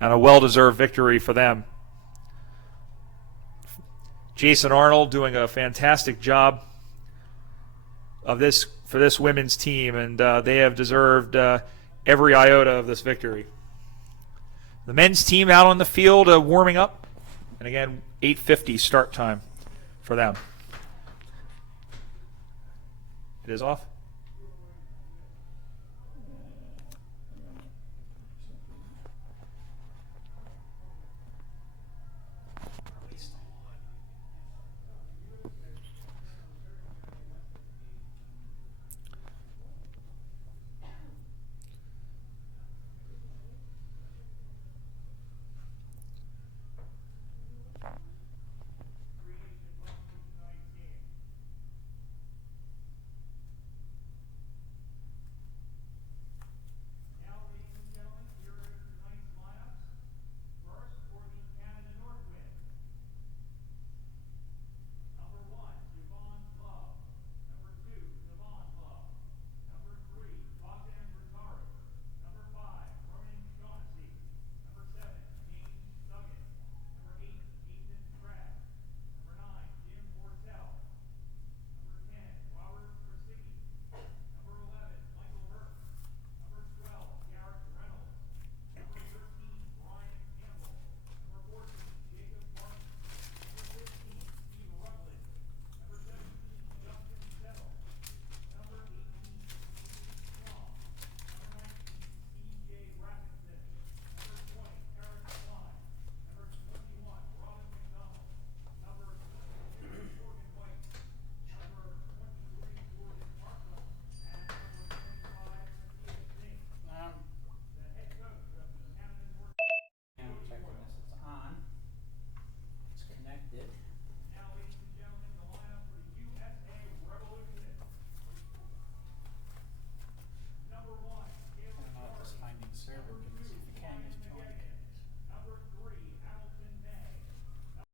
and a well-deserved victory for them. Jason Arnold doing a fantastic job for this women's team, and they have deserved every iota of this victory. The men's team out on the field warming up, and again, 8:50 start time for them. It is off.